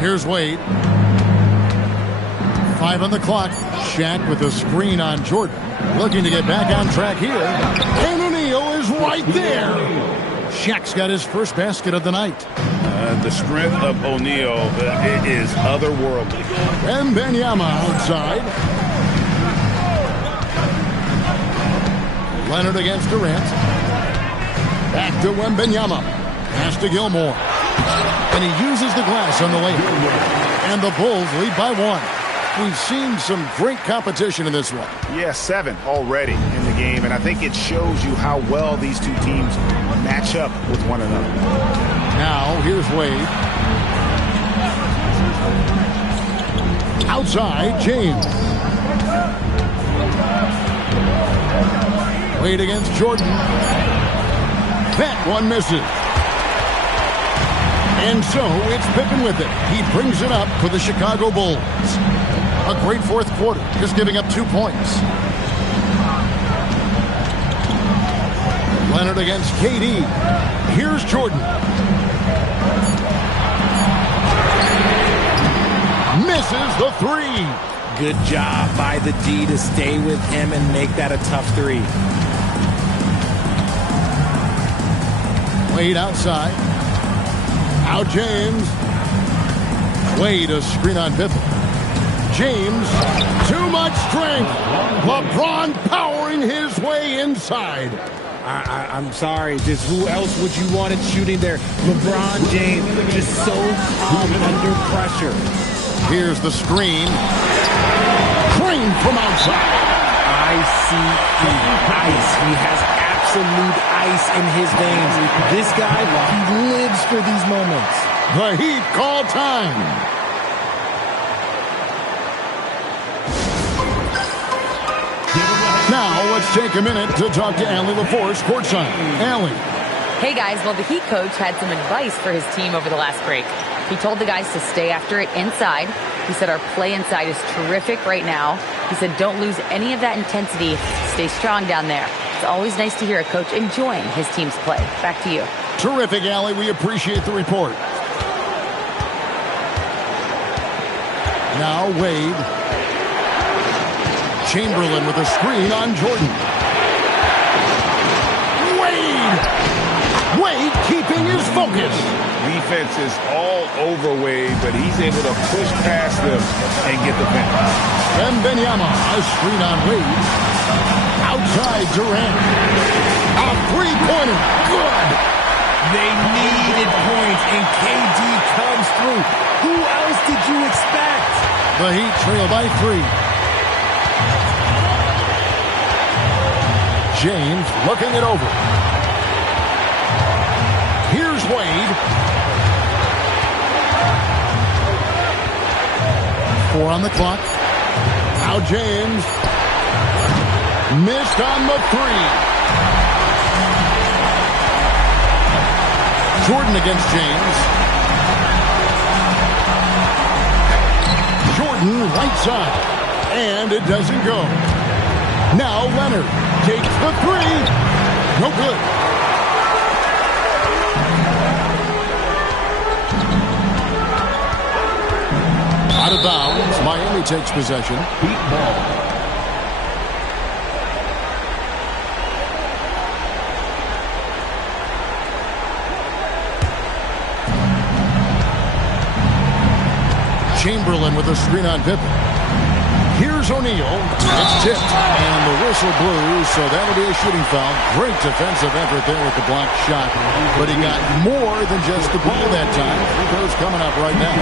Here's Wade. 5 on the clock. Shaq with a screen on Jordan. Looking to get back on track here. And O'Neal is right there. Shaq's got his first basket of the night. The strength of O'Neal is otherworldly. Wembanyama outside. Leonard against Durant. Back to Wembanyama. Pass to Gilmore. And he uses the glass on the layup. And the Bulls lead by 1. We've seen some great competition in this one. Yeah, 7 already in the game, and I think it shows you how well these two teams match up with one another. Now, here's Wade. Outside, James. Wade against Jordan. That one misses. And so it's Pippen with it. He brings it up for the Chicago Bulls. A great fourth quarter, just giving up 2 points. Leonard against KD. Here's Jordan. Misses the 3. Good job by the D to stay with him and make that a tough 3. Wade outside. Out James. Wade a screen on Pippen. James, too much strength. LeBron powering his way inside. I'm sorry, just who else would you want it shooting there? LeBron James, just so calm under pressure. Here's the screen. Crane from outside. Ice. He has absolute ice in his veins. This guy, he lives for these moments. The Heat call time. Now, let's take a minute to talk to Allie LaForce, courtside. Allie. Hey, guys. Well, the Heat coach had some advice for his team over the last break. He told the guys to stay after it inside. He said our play inside is terrific right now. He said don't lose any of that intensity. Stay strong down there. It's always nice to hear a coach enjoying his team's play. Back to you. Terrific, Allie. We appreciate the report. Now, Wade. Chamberlain with a screen on Jordan. Wade Wade keeping his focus. Defense is all over Wade, but he's able to push past them and get the finish. Wembanyama, a screen on Wade. Outside Durant. A three-pointer. Good. They needed points, and KD comes through. Who else did you expect? The Heat trail by 3. James looking it over. Here's Wade. 4 on the clock. Now James. Missed on the 3. Jordan against James. Jordan right side. And it doesn't go. Now Leonard takes the 3. No good. Out of bounds. Miami takes possession. Heat ball. Chamberlain with a screen on Pippen. Here's O'Neal. It's tipped, and the whistle blew, so that'll be a shooting foul. Great defensive effort there with the blocked shot, but he got more than just the ball that time. Free throws coming up right now.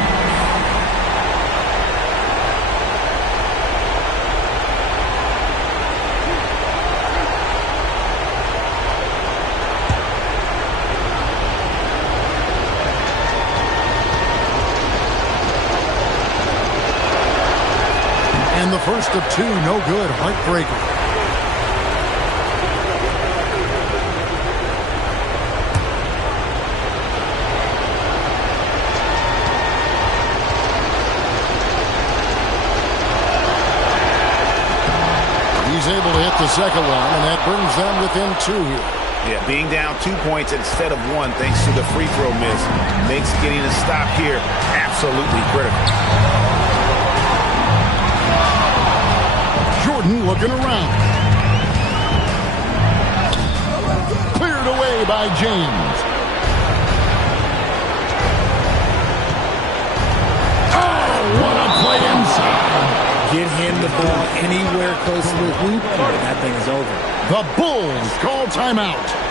And the first of 2, no good. Heartbreaker. He's able to hit the second one, and that brings them within 2 here. Yeah, being down 2 points instead of 1 thanks to the free throw miss makes getting a stop here absolutely critical. Jordan looking around. Cleared away by James. Oh, what a play inside. Get him the ball anywhere close to the hoop, and that thing is over. The Bulls call timeout.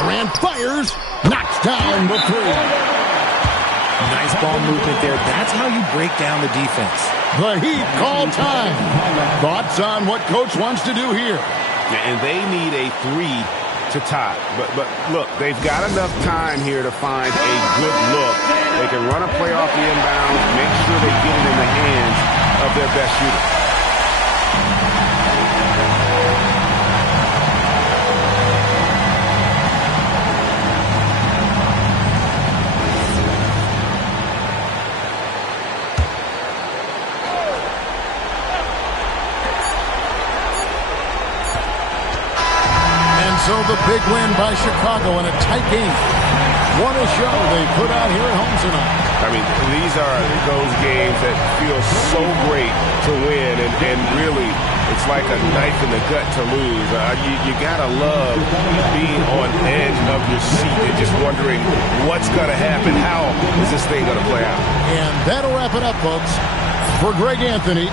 Durant fires, knocks down the 3. Nice ball movement there. That's how you break down the defense. The Heat call time. Thoughts on what coach wants to do here? And they need a 3 to tie. But look, they've got enough time here to find a good look. They can run a play off the inbounds, make sure they get it in the hands of their best shooter. So the big win by Chicago in a tight game. What a show they put out here at home tonight. I mean, these are those games that feel so great to win, and really, it's like a knife in the gut to lose. You gotta love being on edge of your seat and just wondering what's gonna happen. How is this thing gonna play out? And that'll wrap it up, folks. For Greg Anthony.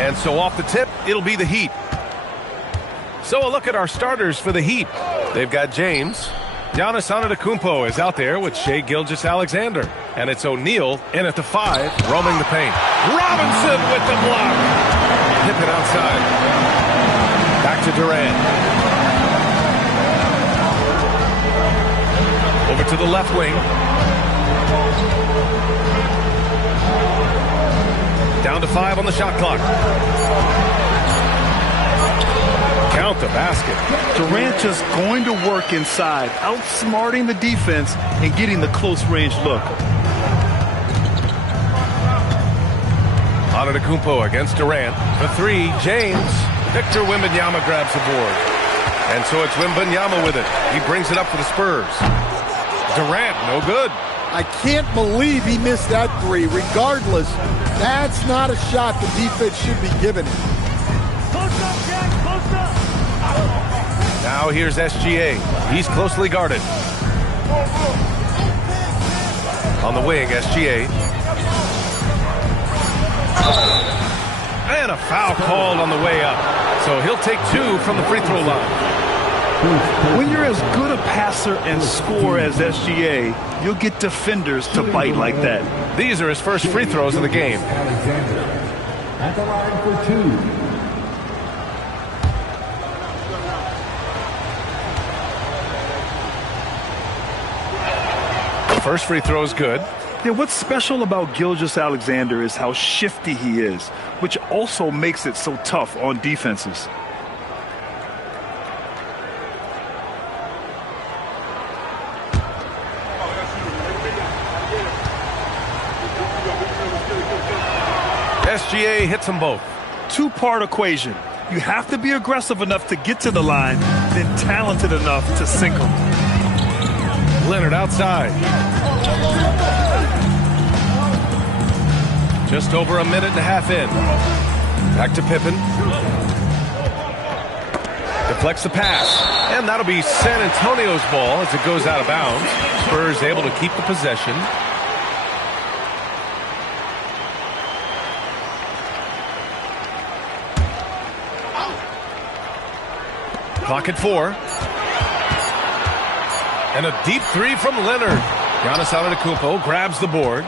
And so off the tip, it'll be the Heat. So a look at our starters for the Heat. They've got James. Giannis Antetokounmpo is out there with Shai Gilgeous-Alexander. And it's O'Neal in at the 5, roaming the paint. Robinson with the block. Pippen outside. Back to Durant. Over to the left wing. Down to 5 on the shot clock. Count the basket. Durant just going to work inside, outsmarting the defense and getting the close range look. Antetokounmpo against Durant. For 3, James. Victor Wembanyama grabs the board. And so it's Wembanyama with it. He brings it up for the Spurs. Durant, no good. I can't believe he missed that 3. Regardless, that's not a shot the defense should be giving him. Now here's SGA. He's closely guarded. On the wing, SGA. And a foul called on the way up. So he'll take 2 from the free throw line. When you're as good a passer and scorer as SGA, you'll get defenders to bite like that. These are his first free throws of the game. Alexander at the line for 2. The first free throw is good. Yeah, what's special about Gilgeous-Alexander is how shifty he is, which also makes it so tough on defenses. SGA hits them both. Two-part equation. You have to be aggressive enough to get to the line, then talented enough to sink them. Leonard outside. Just over a minute and a half in. Back to Pippen. Deflects the pass. And that'll be San Antonio's ball as it goes out of bounds. Spurs able to keep the possession. Clock at 4. And a deep 3 from Leonard. Giannis Antetokounmpo grabs the board.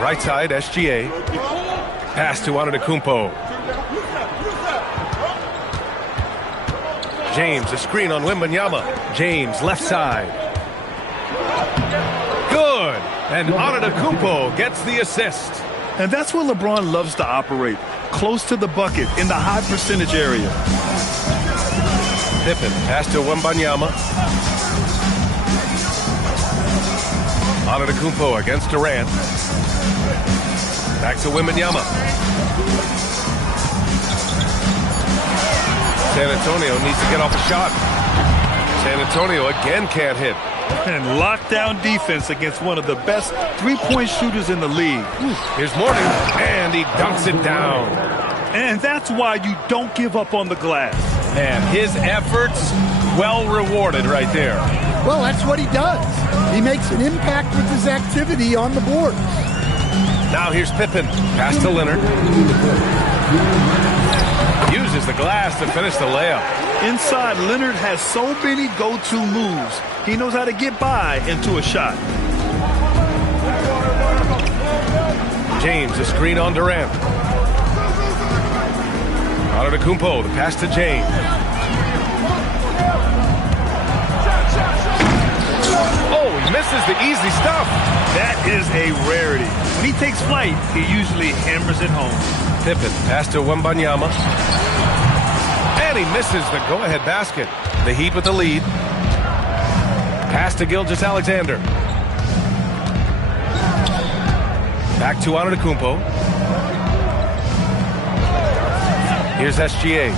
Right side, SGA. Pass to Antetokounmpo. James, a screen on Wembanyama. James, left side. Good. And Antetokounmpo gets the assist. And that's where LeBron loves to operate. Close to the bucket in the high percentage area. Pippen, pass to Wembanyama. Antetokounmpo against Durant. Back to Wembanyama. San Antonio needs to get off a shot. San Antonio again can't hit. And lockdown defense against one of the best three-point shooters in the league. Here's Morning, and he dunks it down. And that's why you don't give up on the glass. And his efforts well rewarded right there. Well, that's what he does. He makes an impact with his activity on the board. Now here's Pippen. Pass to Leonard. Uses the glass to finish the layup. Inside, Leonard has so many go-to moves. He knows how to get by into a shot. James, a screen on Durant. Antetokounmpo, the pass to James. Oh, he misses the easy stuff. That is a rarity. When he takes flight, he usually hammers it home. Pippen, pass to Wembanyama. And he misses the go-ahead basket. The Heat with the lead. Pass to Gilgeous-Alexander. Back to Antetokounmpo. Here's SGA.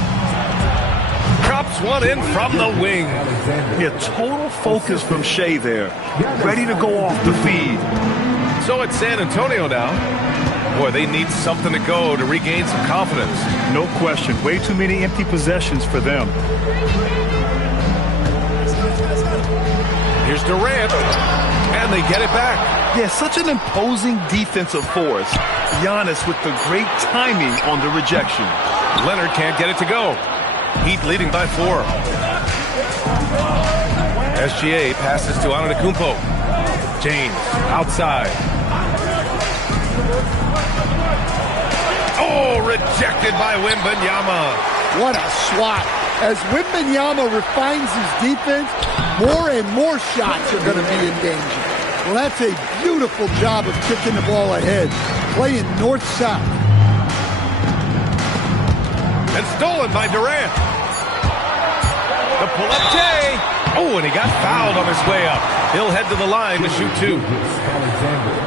Drops one in from the wing. Yeah, total focus from Shea there. Ready to go off the feed. So it's San Antonio now. Boy, they need something to go to regain some confidence. No question. Way too many empty possessions for them. Here's Durant. And they get it back. Yeah, such an imposing defensive force. Giannis with the great timing on the rejection. Leonard can't get it to go. Heat leading by 4. SGA passes to Antetokounmpo. James outside. Oh, rejected by Wembanyama. What a swat. As Wembanyama refines his defense, more and more shots are going to be in danger. Well, that's a beautiful job of kicking the ball ahead, playing north-south. And stolen by Durant. The pull-up Jay. Oh, and he got fouled on his way up. He'll head to the line to shoot 2.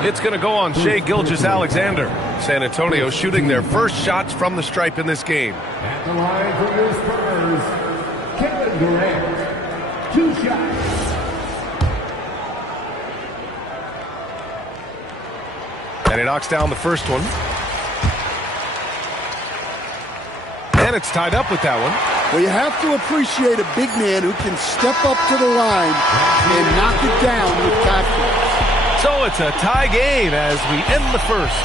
It's going to go on Shai Gilgeous-Alexander. San Antonio shooting their first shots from the stripe in this game. At the line for the Spurs, Kevin Durant. 2 shots. And he knocks down the first one. And it's tied up with that one. Well, you have to appreciate a big man who can step up to the line and knock it down with confidence. So it's a tie game as we end the first.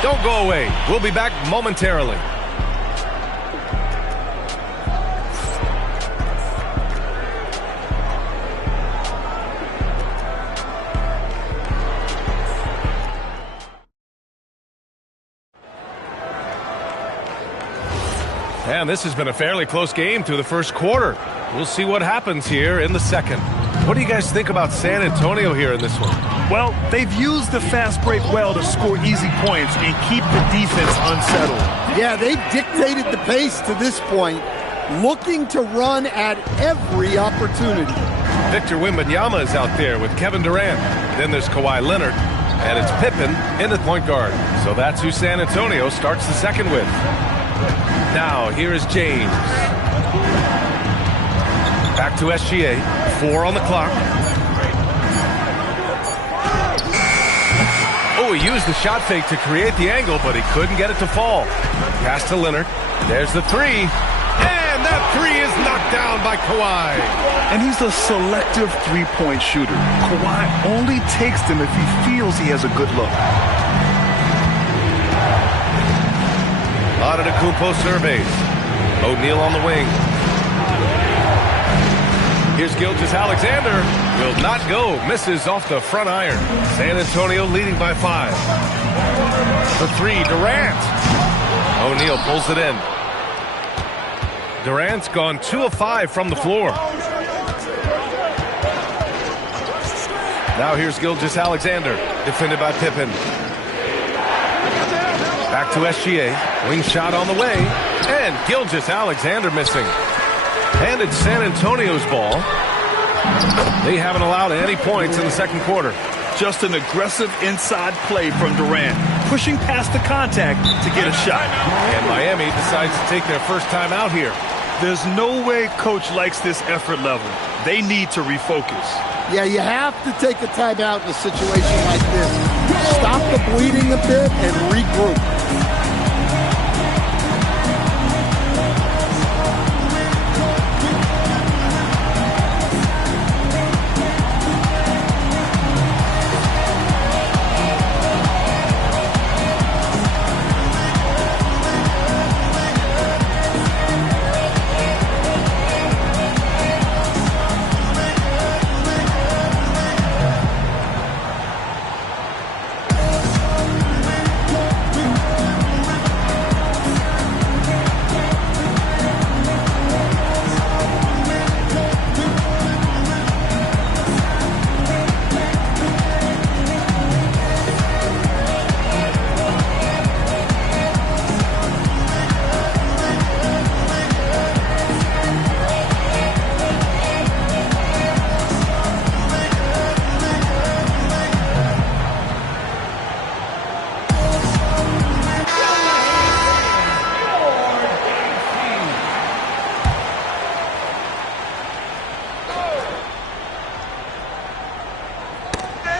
Don't go away. We'll be back momentarily. And this has been a fairly close game through the first quarter. We'll see what happens here in the second. What do you guys think about San Antonio here in this one? Well, they've used the fast break well to score easy points and keep the defense unsettled. Yeah, they've dictated the pace to this point, looking to run at every opportunity. Victor Wembanyama is out there with Kevin Durant. Then there's Kawhi Leonard, and it's Pippen in the point guard. So that's who San Antonio starts the second with. Now, here is James. Back to SGA. 4 on the clock. Oh, he used the shot fake to create the angle, but he couldn't get it to fall. Pass to Leonard. There's the 3. And that 3 is knocked down by Kawhi. And he's a selective three-point shooter. Kawhi only takes them if he feels he has a good look. Antetokounmpo surveys. O'Neal on the wing. Here's Gilgeous-Alexander. Will not go. Misses off the front iron. San Antonio leading by 5. The 3, Durant. O'Neal pulls it in. Durant's gone 2 of 5 from the floor. Now here's Gilgeous-Alexander. Defended by Pippen. Back to SGA. Wing shot on the way. And Gilgeous-Alexander missing. And it's San Antonio's ball. They haven't allowed any points in the second quarter. Just an aggressive inside play from Durant, pushing past the contact to get a shot. And Miami decides to take their first time out here. There's no way coach likes this effort level. They need to refocus. Yeah, you have to take a timeout in a situation like this. Stop the bleeding a bit and regroup.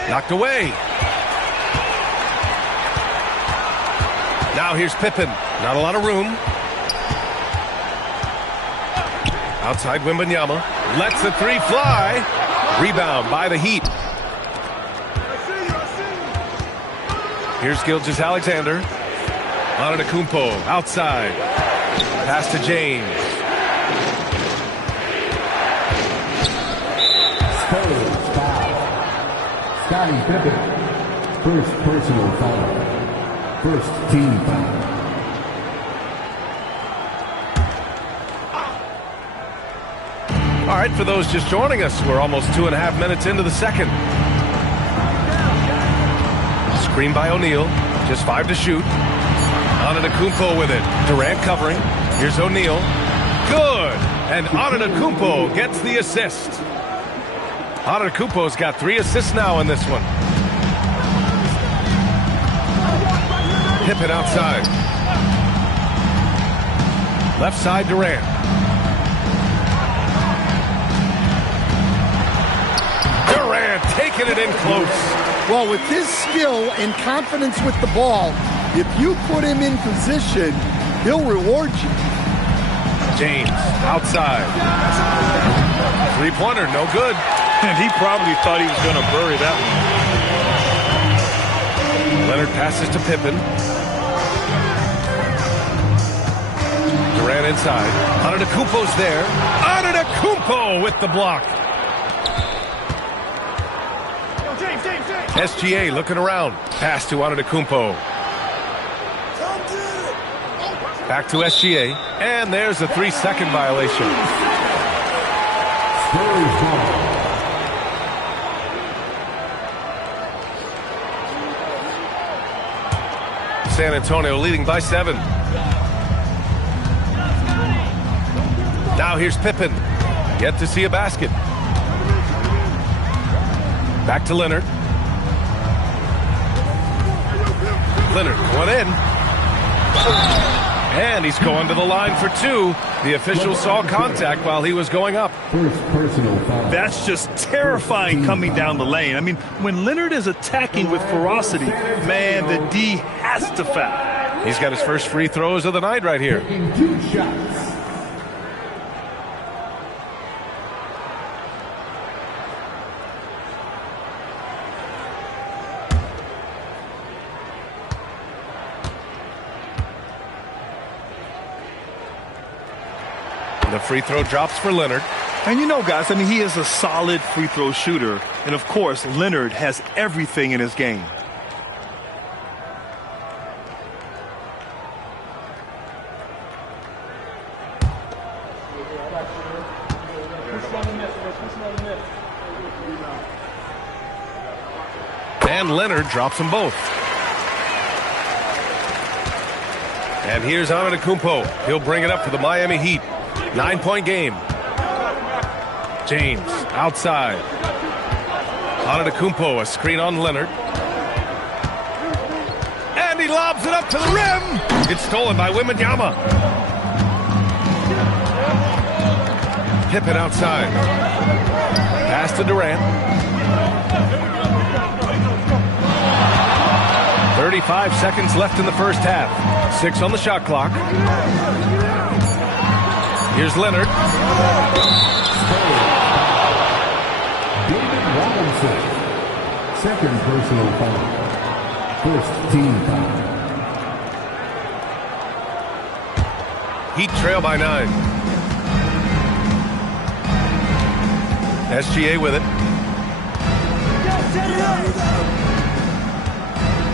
Knocked away. Now here's Pippen. Not a lot of room. Outside Wembanyama. Lets the three fly. Rebound by the Heat. Here's Gilgeous-Alexander. Antetokounmpo outside. Pass to James. Scottie Pippen. First personal foul. First team foul. All right, for those just joining us, we're almost 2.5 minutes into the second. Screen by O'Neal. Just 5 to shoot. Antetokounmpo with it. Durant covering. Here's O'Neal. Good. And Antetokounmpo gets the assist. Antetokounmpo's got 3 assists now in this one. Pippen outside. Left side Durant. Durant taking it in close. Well, with his skill and confidence with the ball, if you put him in position, he'll reward you. James outside. Three-pointer, no good. And he probably thought he was going to bury that one. Leonard passes to Pippen. Durant inside. Antetokounmpo's there. Antetokounmpo with the block. SGA looking around. Pass to Antetokounmpo. Back to SGA. And there's a 3-second violation. San Antonio leading by 7. Now here's Pippen. Yet to see a basket. Back to Leonard. Leonard going in. And he's going to the line for 2. The official saw contact while he was going up. First personal foul. That's just terrifying coming down the lane. I mean, when Leonard is attacking with ferocity, man, the D has to foul. He's got his first free throws of the night right here. Taking 2 shots. The free throw drops for Leonard. And you know, guys, I mean, he is a solid free throw shooter. And, of course, Leonard has everything in his game. And Leonard drops them both. And here's Antetokounmpo. He'll bring it up for the Miami Heat. 9-point game. James outside. Antetokounmpo, a screen on Leonard. And he lobs it up to the rim. It's stolen by Wembanyama. Pippen outside. Pass to Durant. 35 seconds left in the first half. 6 on the shot clock. Here's Leonard. David Robinson. Second personal foul. First team foul. Heat trail by 9. SGA with it.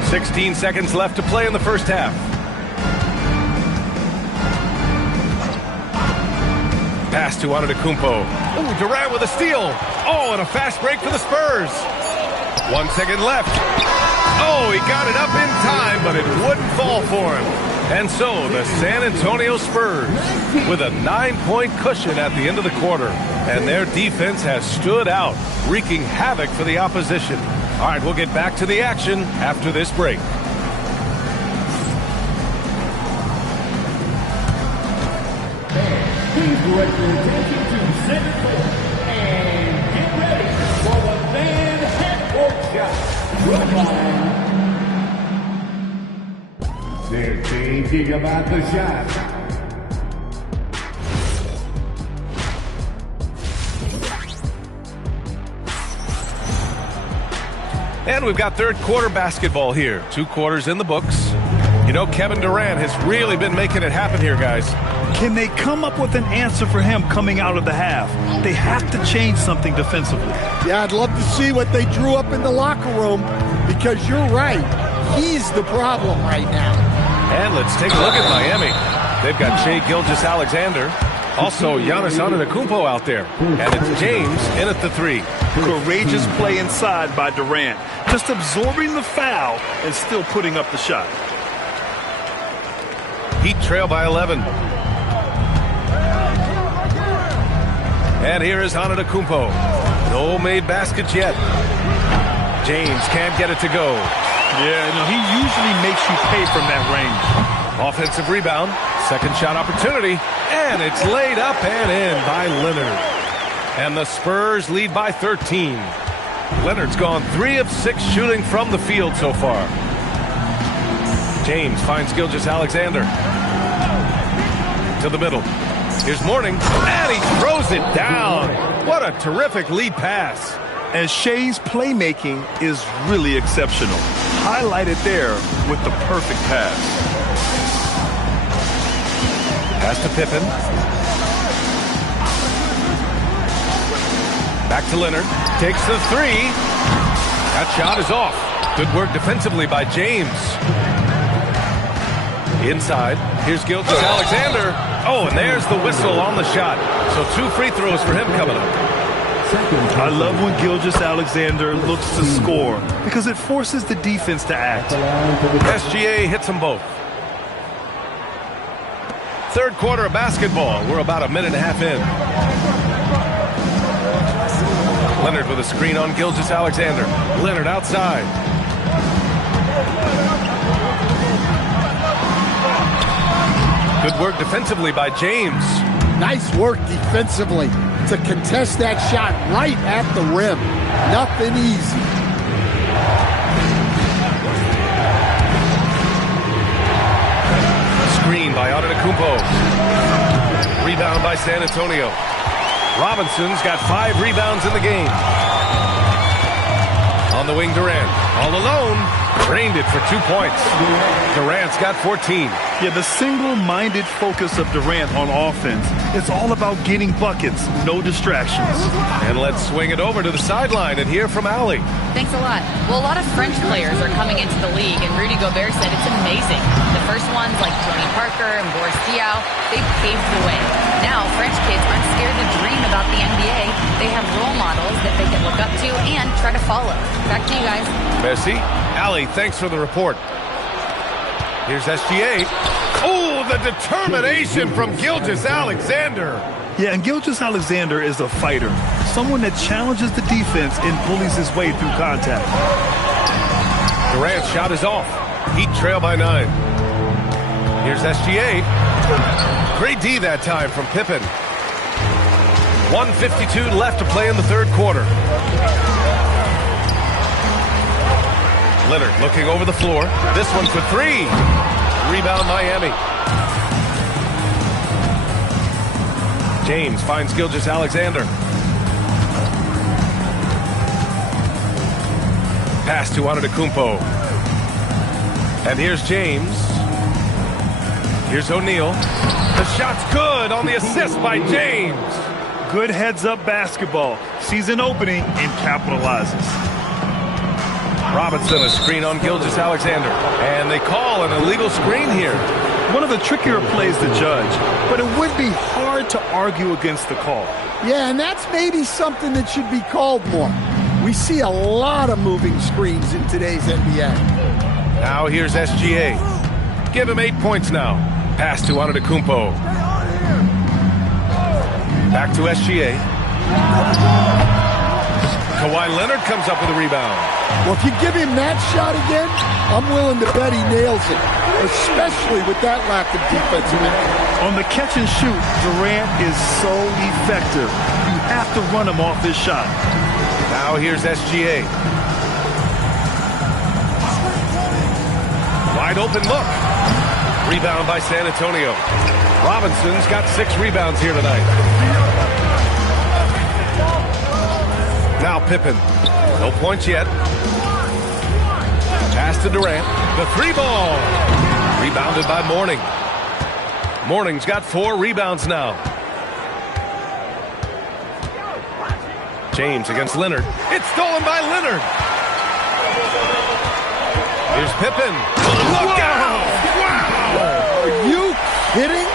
16 seconds left to play in the first half. Pass to Antetokounmpo. Ooh, Durant with a steal. Oh, and a fast break for the Spurs. 1 second left. Oh, he got it up in time, but it wouldn't fall for him. And so the San Antonio Spurs with a 9-point cushion at the end of the quarter. And their defense has stood out, wreaking havoc for the opposition. All right, we'll get back to the action after this break. Please direct your attention to center court and get ready for the fan half-court shot. They're thinking about the shot. And we've got third quarter basketball here. 2 quarters in the books. You know, Kevin Durant has really been making it happen here, guys. Can they come up with an answer for him coming out of the half? They have to change something defensively. Yeah, I'd love to see what they drew up in the locker room, because you're right. He's the problem right now. And let's take a look at Miami. They've got Shai Gilgeous-Alexander. Also, Giannis Antetokounmpo out there. And it's James in at the 3. Courageous play inside by Durant. Just absorbing the foul and still putting up the shot. Heat trail by 11. And here is Antetokounmpo. No made baskets yet. James can't get it to go. Yeah, no, he usually makes you pay from that range. Offensive rebound. Second shot opportunity. And it's laid up and in by Leonard. And the Spurs lead by 13. Leonard's gone 3 of 6 shooting from the field so far. James finds Gilgeous-Alexander. To the middle. Here's Mourning. And he throws it down. What a terrific lead pass. And Shai's playmaking is really exceptional. Highlighted there with the perfect pass. Pass to Pippen. Back to Leonard. Takes the 3. That shot is off. Good work defensively by James. Inside. Here's Gilgeous-Alexander. Oh, and there's the whistle on the shot. So 2 free throws for him coming up. I love when Gilgeous-Alexander looks to score because it forces the defense to act. SGA hits them both. Third quarter of basketball. We're about a minute and a half in. Leonard with a screen on Gilgeous-Alexander. Leonard outside. Good work defensively by James. Nice work defensively to contest that shot right at the rim. Nothing easy. Screen by Antetokounmpo. Rebound by San Antonio. Robinson's got 5 rebounds in the game. On the wing, Durant. All alone. Drained it for 2 points. Durant's got 14. Yeah, the single-minded focus of Durant on offense. It's all about getting buckets, no distractions. And let's swing it over to the sideline and hear from Allie. Thanks a lot. Well, a lot of French players are coming into the league, and Rudy Gobert said it's amazing. The first ones, like Tony Parker and Boris Diaw, they paved the way. Now, French kids aren't scared to dream about the NBA. They have role models that they can look up to and try to follow. Back to you guys. Merci. Allie, thanks for the report. Here's SGA. Oh, the determination from Gilgeous-Alexander. Yeah, and Gilgeous-Alexander is a fighter. Someone that challenges the defense and bullies his way through contact. Durant's shot is off. Heat trail by 9. Here's SGA. Great D that time from Pippen. 1:52 left to play in the third quarter. Leonard looking over the floor. This one for 3. Rebound Miami. James finds Gilgeous-Alexander. Pass to Antetokounmpo. And here's James. Here's O'Neal. The shot's good on the assist by James. Good heads-up basketball. Sees an opening and capitalizes. Robinson, a screen on Gilgeous-Alexander. And they call an illegal screen here. One of the trickier plays to judge, but it would be hard to argue against the call. Yeah, and that's maybe something that should be called more. We see a lot of moving screens in today's NBA. Now here's SGA. Give him 8 points now. Pass to Antetokounmpo. Back to SGA. Kawhi Leonard comes up with a rebound. Well, if you give him that shot again, I'm willing to bet he nails it, especially with that lack of defensive effort. On the catch and shoot, Durant is so effective. You have to run him off his shot. Now here's SGA. Wide open look. Rebound by San Antonio. Robinson's got 6 rebounds here tonight. Now Pippen. No points yet. Pass to Durant. The 3-ball. Rebounded by Mourning. Mourning's got 4 rebounds now. James against Leonard. It's stolen by Leonard. Here's Pippen. Look out! Wow! Are you kidding?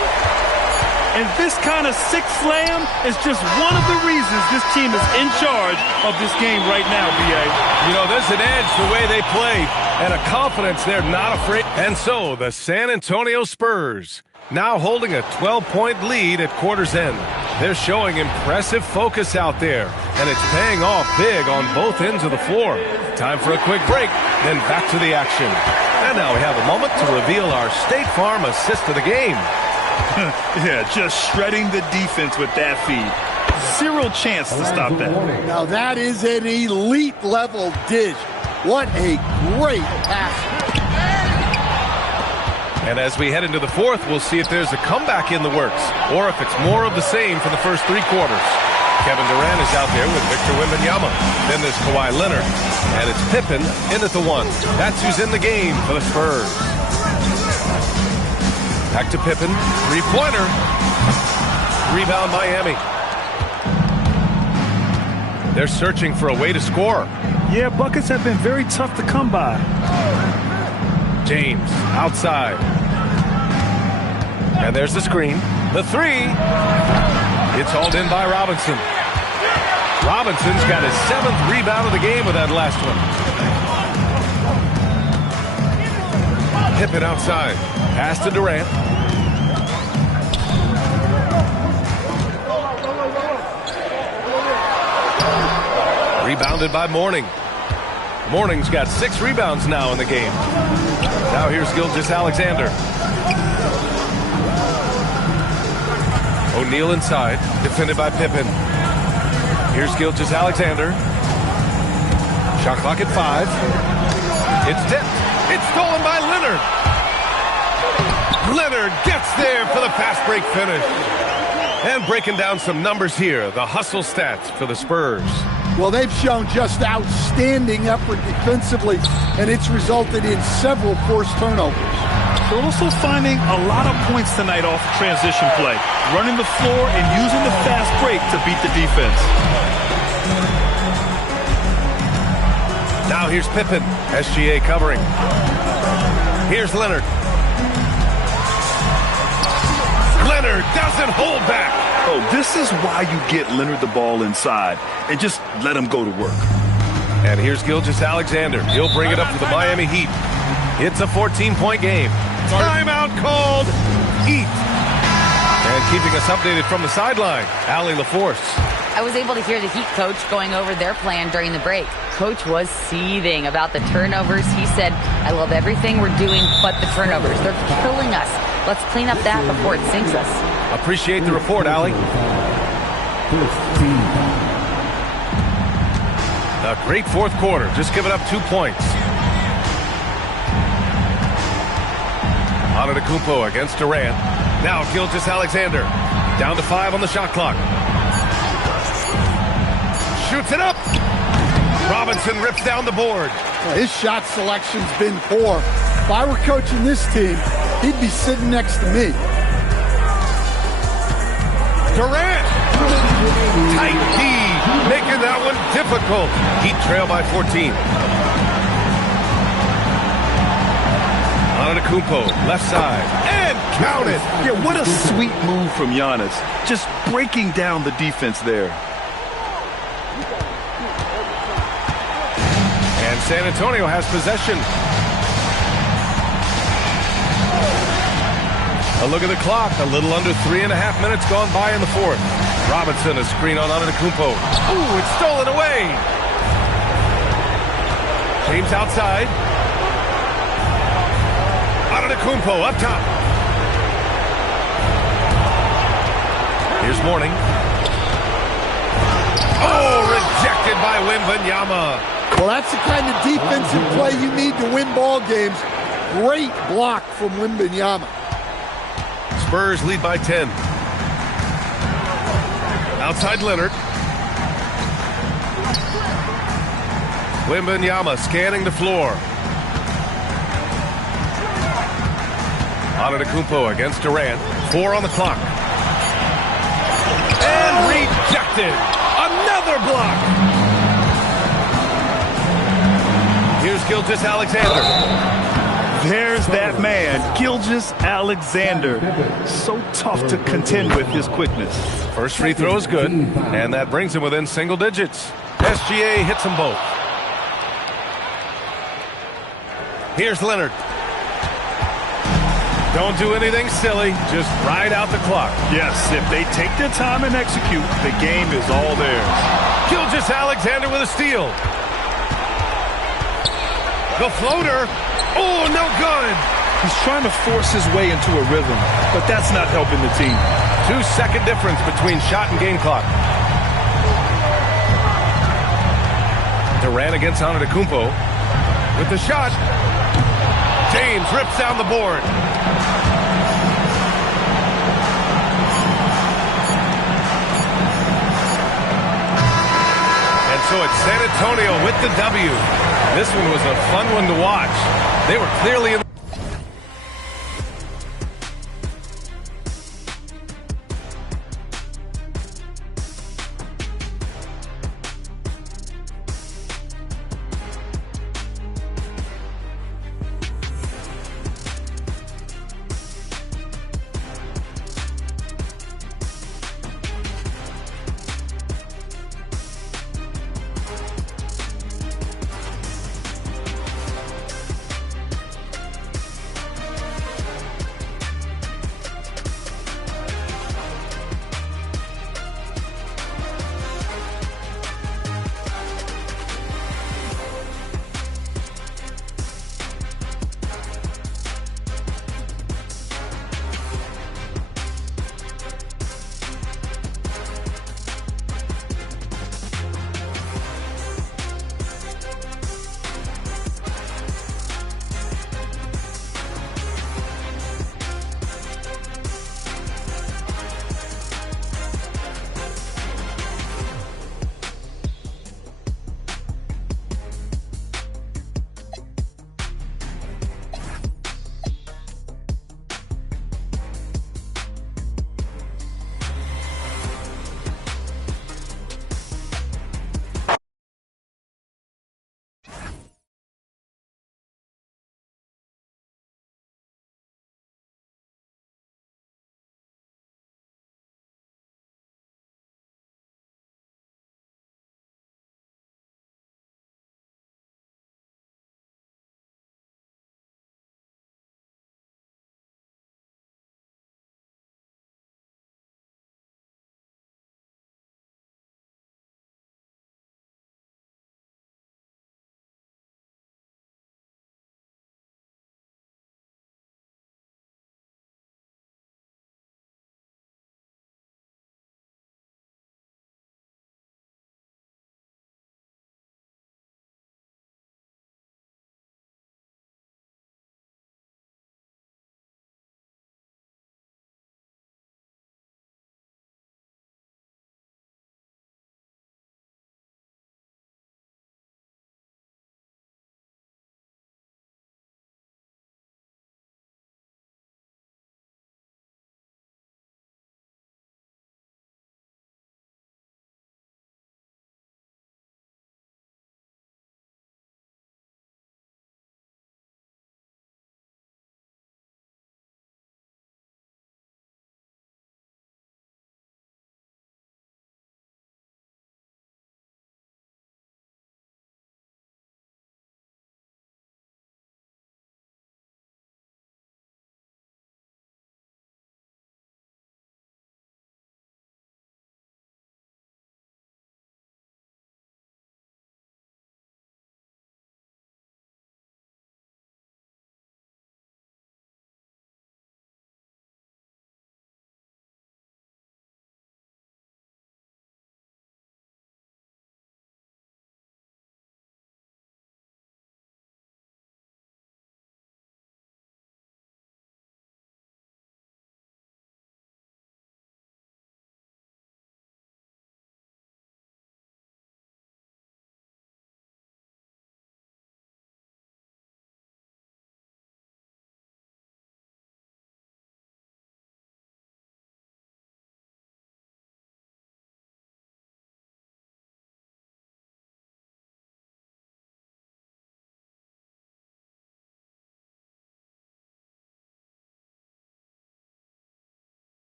And this kind of sick slam is just one of the reasons this team is in charge of this game right now, B.A. You know, there's an edge the way they play and a confidence they're not afraid. And so the San Antonio Spurs now holding a 12-point lead at quarter's end. They're showing impressive focus out there, and it's paying off big on both ends of the floor. Time for a quick break, then back to the action. And now we have a moment to reveal our State Farm assist of the game. Yeah, just shredding the defense with that feed. Zero chance to stop that. Now that is an elite level dish. What a great pass. And as we head into the fourth, we'll see if there's a comeback in the works or if it's more of the same for the first 3 quarters. Kevin Durant is out there with Victor Wembanyama. Then there's Kawhi Leonard. And it's Pippen in at the 1. That's who's in the game for the Spurs. Back to Pippen. 3-pointer. Rebound Miami. They're searching for a way to score. Yeah, buckets have been very tough to come by. James outside. And there's the screen. The 3. It's hauled in by Robinson. Robinson's got his 7th rebound of the game with that last one. Pippen outside. Pass to Durant. Rebounded by Mourning. Mourning's got 6 rebounds now in the game. Now here's Gilgeous-Alexander. O'Neal inside, defended by Pippen. Here's Gilgeous-Alexander. Shot clock at 5. It's tipped. It's stolen by Leonard. Leonard gets there for the fast break finish. And breaking down some numbers here, the hustle stats for the Spurs. Well, they've shown just outstanding effort defensively, and it's resulted in several forced turnovers. They're also finding a lot of points tonight off transition play, running the floor and using the fast break to beat the defense. Now here's Pippen, SGA covering. Here's Leonard. Leonard doesn't hold back. Oh, this is why you get Leonard the ball inside and just let him go to work. And here's Gilgeous-Alexander. He'll bring it up to the Miami Heat. It's a 14-point game. Timeout called. Heat. And keeping us updated from the sideline, Allie LaForce. I was able to hear the Heat coach going over their plan during the break. Coach was seething about the turnovers. He said, I love everything we're doing but the turnovers. They're killing us. Let's clean up that before it sinks us. Appreciate the report, Allie. A great fourth quarter. Just giving up 2 points. Antetokounmpo against Durant. Now Gilgeous-Alexander. Down to 5 on the shot clock. Shoots it up. Robinson rips down the board. Well, his shot selection's been poor. If I were coaching this team, he'd be sitting next to me. Durant. Tight D, making that one difficult. Heat trail by 14. Antetokounmpo, left side, and count it. Yeah, what a sweet move from Giannis. Just breaking down the defense there. And San Antonio has possession. A look at the clock. A little under 3.5 minutes gone by in the fourth. Robinson, a screen on Antetokounmpo. Ooh, it's stolen away. James outside. Antetokounmpo up top. Here's Mourning. Oh, rejected by Wembanyama. Well, that's the kind of defensive play you need to win ball games. Great block from Wembanyama. Spurs lead by 10. Outside Leonard. Wembanyama scanning the floor. Antetokounmpo against Durant. 4 on the clock. And rejected. Another block. Here's Gilgeous-Alexander. There's that man, Gilgeous-Alexander. So tough to contend with his quickness. First free throw is good, and that brings him within single digits. SGA hits them both. Here's Leonard. Don't do anything silly, just ride out the clock. Yes, if they take their time and execute, the game is all theirs. Gilgeous-Alexander with a steal. The floater. Oh, no good. He's trying to force his way into a rhythm, but that's not helping the team. 2-second difference between shot and game clock. Durant against Antetokounmpo with the shot. James rips down the board. And so it's San Antonio with the W. This one was a fun one to watch. They were clearly in.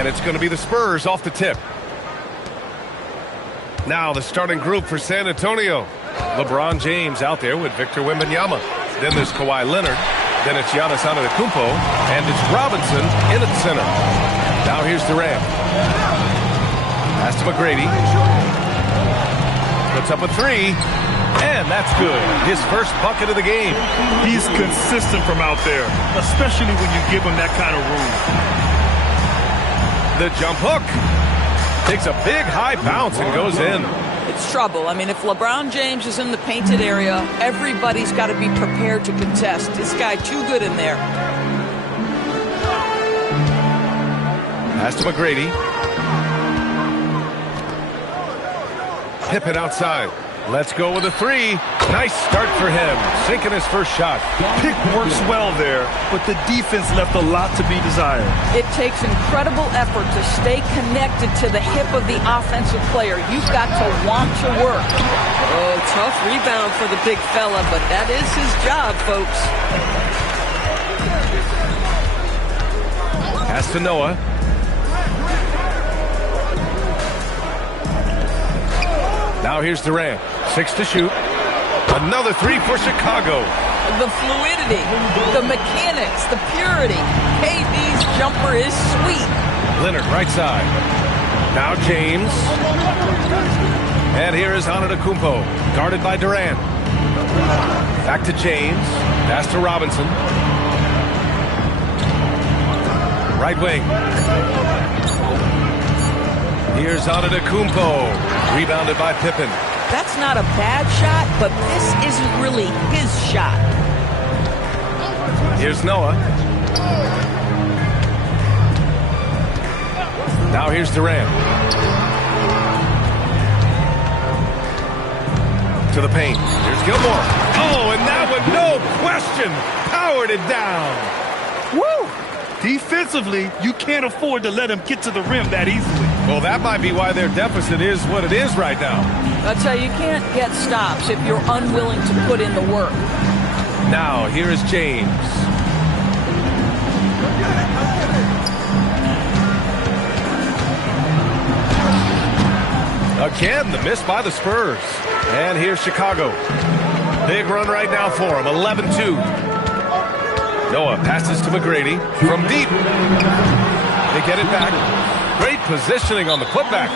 And it's going to be the Spurs off the tip. Now the starting group for San Antonio. LeBron James out there with Victor Wembanyama. Then there's Kawhi Leonard. Then it's Giannis Antetokounmpo. And it's Robinson in at center. Now here's Durant. Pass to McGrady. Puts up a three. And that's good. His first bucket of the game. He's consistent from out there, especially when you give him that kind of room. The jump hook. Takes a big high bounce and goes in. It's trouble. I mean, if LeBron James is in the painted area, everybody's got to be prepared to contest. This guy too good in there. Pass to McGrady. Pippen outside. Let's go with a three. Nice start for him. Sinking his first shot. Pick works well there, but the defense left a lot to be desired. It takes incredible effort to stay connected to the hip of the offensive player. You've got to want to work. Oh, tough rebound for the big fella, but that is his job, folks. Pass to Noah. Now here's Durant. 6 to shoot. Another three for Chicago. The fluidity, the mechanics, the purity. KD's jumper is sweet. Leonard right side. Now James. And here is Antetokounmpo, guarded by Durant. Back to James. Pass to Robinson. Right wing. Here's Antetokounmpo, rebounded by Pippen. That's not a bad shot, but this isn't really his shot. Here's Noah. Now here's Durant. To the paint. Here's Gilmore. Oh, and that one, no question, powered it down. Woo! Defensively, you can't afford to let him get to the rim that easily. Well, that might be why their deficit is what it is right now. That's how you can't get stops if you're unwilling to put in the work. Now, here is James. Again, the miss by the Spurs. And here's Chicago. Big run right now for them, 11-2. Noah passes to McGrady from deep. They get it back. Great positioning on the putback.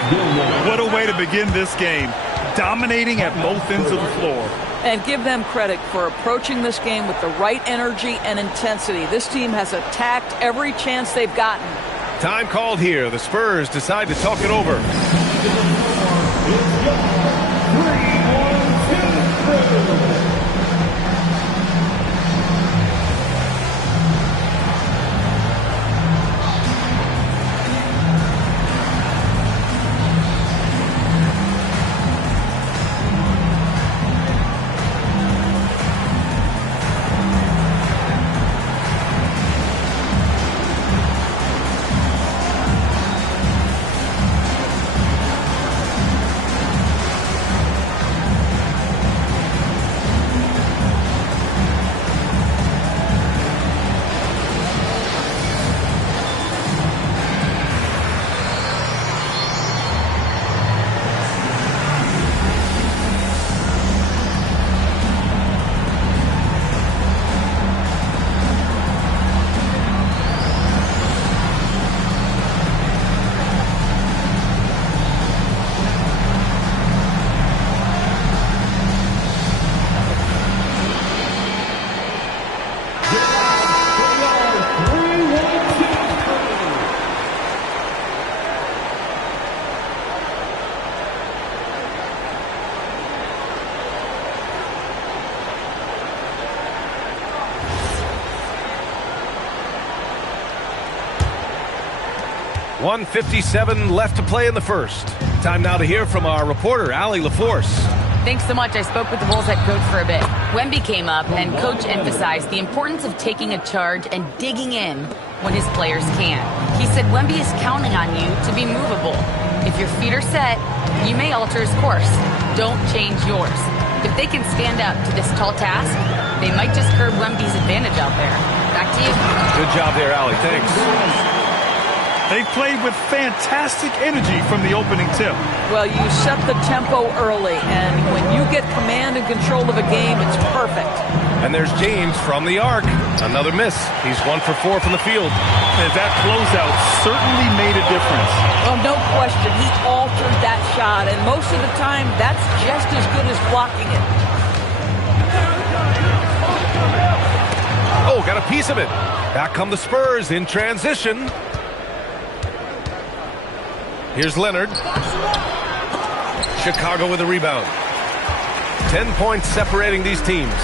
What a way to begin this game. Dominating at both ends of the floor. And give them credit for approaching this game with the right energy and intensity. This team has attacked every chance they've gotten. Time called here. The Spurs decide to talk it over. 1:57 left to play in the first. Time now to hear from our reporter, Allie LaForce. Thanks so much. I spoke with the Bulls head coach for a bit. Wemby came up, and coach emphasized the importance of taking a charge and digging in when his players can. He said Wemby is counting on you to be movable. If your feet are set, you may alter his course. Don't change yours. If they can stand up to this tall task, they might just curb Wemby's advantage out there. Back to you. Good job there, Allie. Thanks. They played with fantastic energy from the opening tip. Well, you set the tempo early, and when you get command and control of a game, it's perfect. And there's James from the arc. Another miss. He's 1 for 4 from the field. And that closeout certainly made a difference. Well, no question. He altered that shot, and most of the time, that's just as good as blocking it. Oh, got a piece of it. Back come the Spurs in transition. Here's Leonard. Chicago with a rebound. 10 points separating these teams.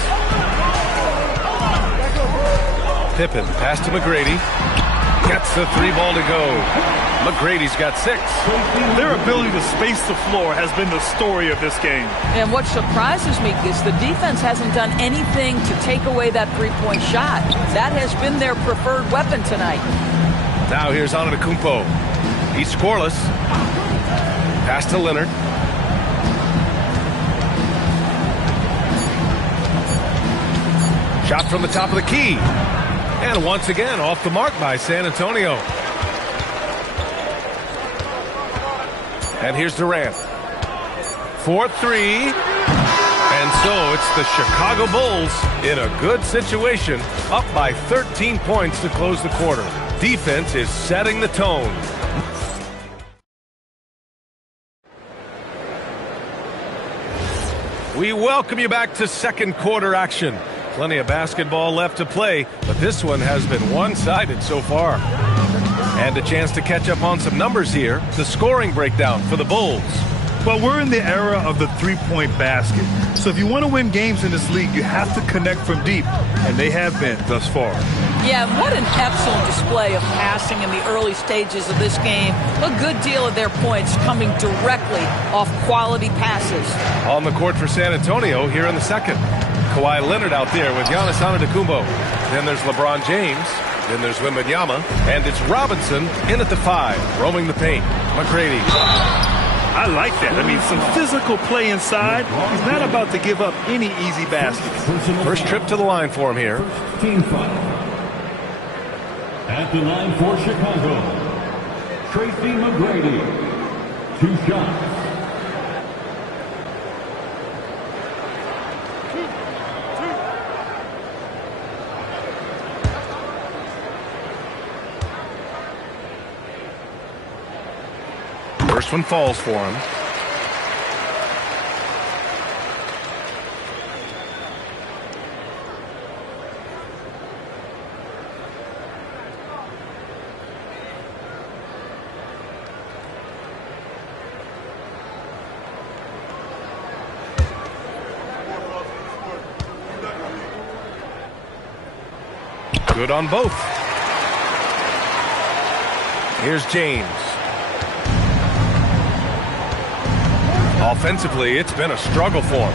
Pippen, pass to McGrady. Gets the 3 ball to go. McGrady's got 6. Their ability to space the floor has been the story of this game. And what surprises me is the defense hasn't done anything to take away that three-point shot. That has been their preferred weapon tonight. Now here's Antetokounmpo. He's scoreless. Pass to Leonard. Shot from the top of the key. And once again, off the mark by San Antonio. And here's Durant. 4-3. And so it's the Chicago Bulls in a good situation, up by 13 points to close the quarter. Defense is setting the tone. We welcome you back to second quarter action. Plenty of basketball left to play, but this one has been one-sided so far. And a chance to catch up on some numbers here. The scoring breakdown for the Bulls. Well, we're in the era of the three-point basket. So if you want to win games in this league, you have to connect from deep, and they have been thus far. Yeah, what an excellent display of passing in the early stages of this game. A good deal of their points coming directly off quality passes. On the court for San Antonio here in the second. Kawhi Leonard out there with Giannis Antetokounmpo. Then there's LeBron James. Then there's Wembanyama. And it's Robinson in at the 5, roaming the paint. McGrady. I like that. I mean, some physical play inside. He's not about to give up any easy baskets. First trip to the line for him here. Team foul. At the line for Chicago, Tracy McGrady. 2 shots. First one falls for him. Good on both. Here's James. Offensively, it's been a struggle for him.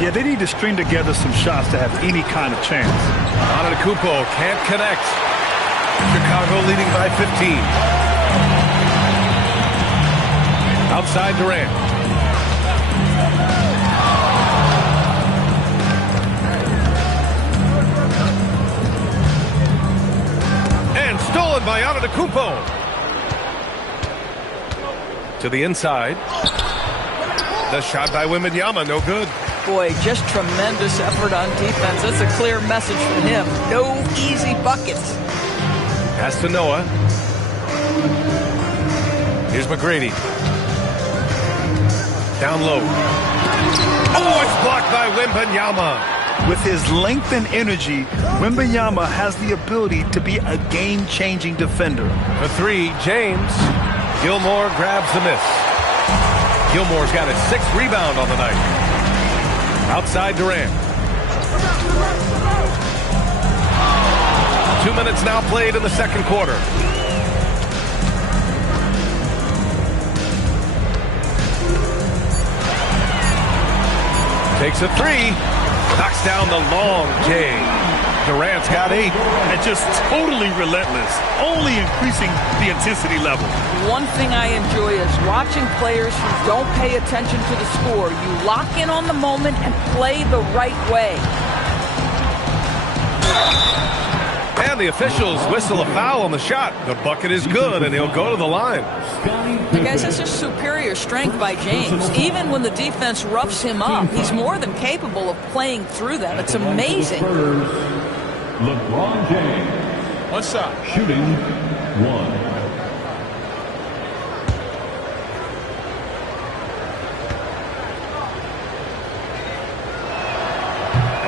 Yeah, they need to string together some shots to have any kind of chance. Antetokounmpo can't connect. Chicago leading by 15. Outside Durant. And stolen by Antetokounmpo. To the inside. The shot by Wembanyama, no good. Boy, just tremendous effort on defense. That's a clear message from him. No easy buckets. Pass to Noah. Here's McGrady. Down low. Oh, it's blocked by Wembanyama. With his length and energy, Wembanyama has the ability to be a game-changing defender. For 3, James. Gilmore grabs the miss. Gilmore's got his 6th rebound on the night. Outside Durant. 2 minutes now played in the second quarter. Takes a three. Knocks down the long J. Durant's got 8. And just totally relentless, only increasing the intensity level. One thing I enjoy is watching players who don't pay attention to the score. You lock in on the moment and play the right way. And the officials whistle a foul on the shot. The bucket is good, and he'll go to the line. Guys, this is superior strength by James. Even when the defense roughs him up, he's more than capable of playing through them. It's amazing. LeBron James. What's up? Shooting 1.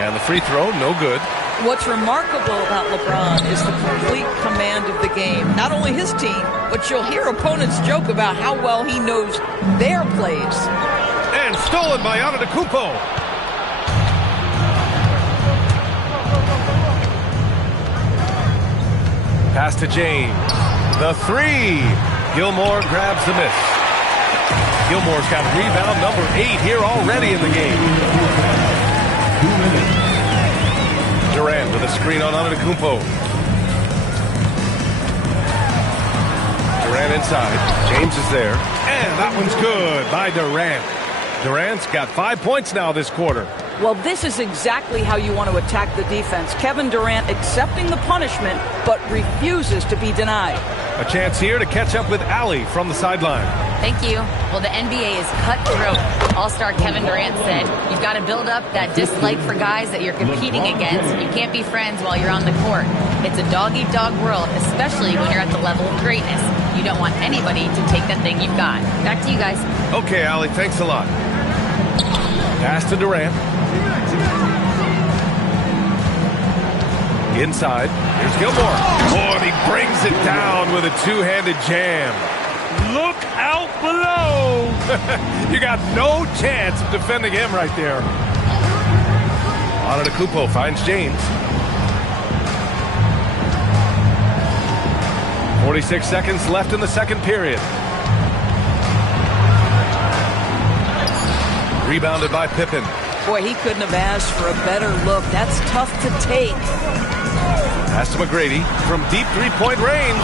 And the free throw, no good. What's remarkable about LeBron is the complete command of the game. Not only his team, but you'll hear opponents joke about how well he knows their plays. And stolen by Antetokounmpo. Pass to James. The three. Gilmore grabs the miss. Gilmore's got rebound number 8 here already in the game. Durant with a screen on Antetokounmpo. Durant inside. James is there. And that one's good by Durant. Durant's got 5 points now this quarter. Well, this is exactly how you want to attack the defense. Kevin Durant accepting the punishment, but refuses to be denied. A chance here to catch up with Allie from the sideline. Thank you. Well, the NBA is cutthroat. All-star Kevin Durant said, you've got to build up that dislike for guys that you're competing against. You can't be friends while you're on the court. It's a dog-eat-dog world, especially when you're at the level of greatness. You don't want anybody to take that thing you've got. Back to you guys. Okay, Allie, thanks a lot. Pass to Durant. Inside. Here's Gilmore. Oh, and he brings it down with a two-handed jam. Look out below. You got no chance of defending him right there. Antetokounmpo finds James. 46 seconds left in the second period. Rebounded by Pippen. Boy, he couldn't have asked for a better look. That's tough to take. Pass to McGrady from deep three-point range.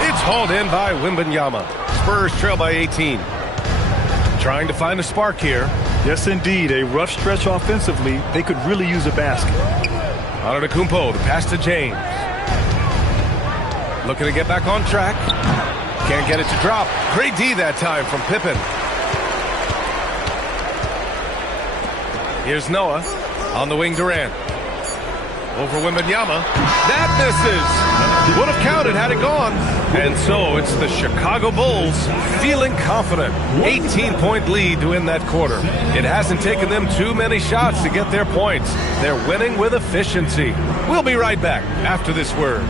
It's hauled in by Wembanyama. Spurs trail by 18. Trying to find a spark here. Yes, indeed. A rough stretch offensively. They could really use a basket. Antetokounmpo, the pass to James. Looking to get back on track. Can't get it to drop. Great D that time from Pippen. Here's Noah on the wing. Durant over Wembanyama. That misses. Would have counted had it gone. And so it's the Chicago Bulls feeling confident. 18-point lead to win that quarter. It hasn't taken them too many shots to get their points. They're winning with efficiency. We'll be right back after this word.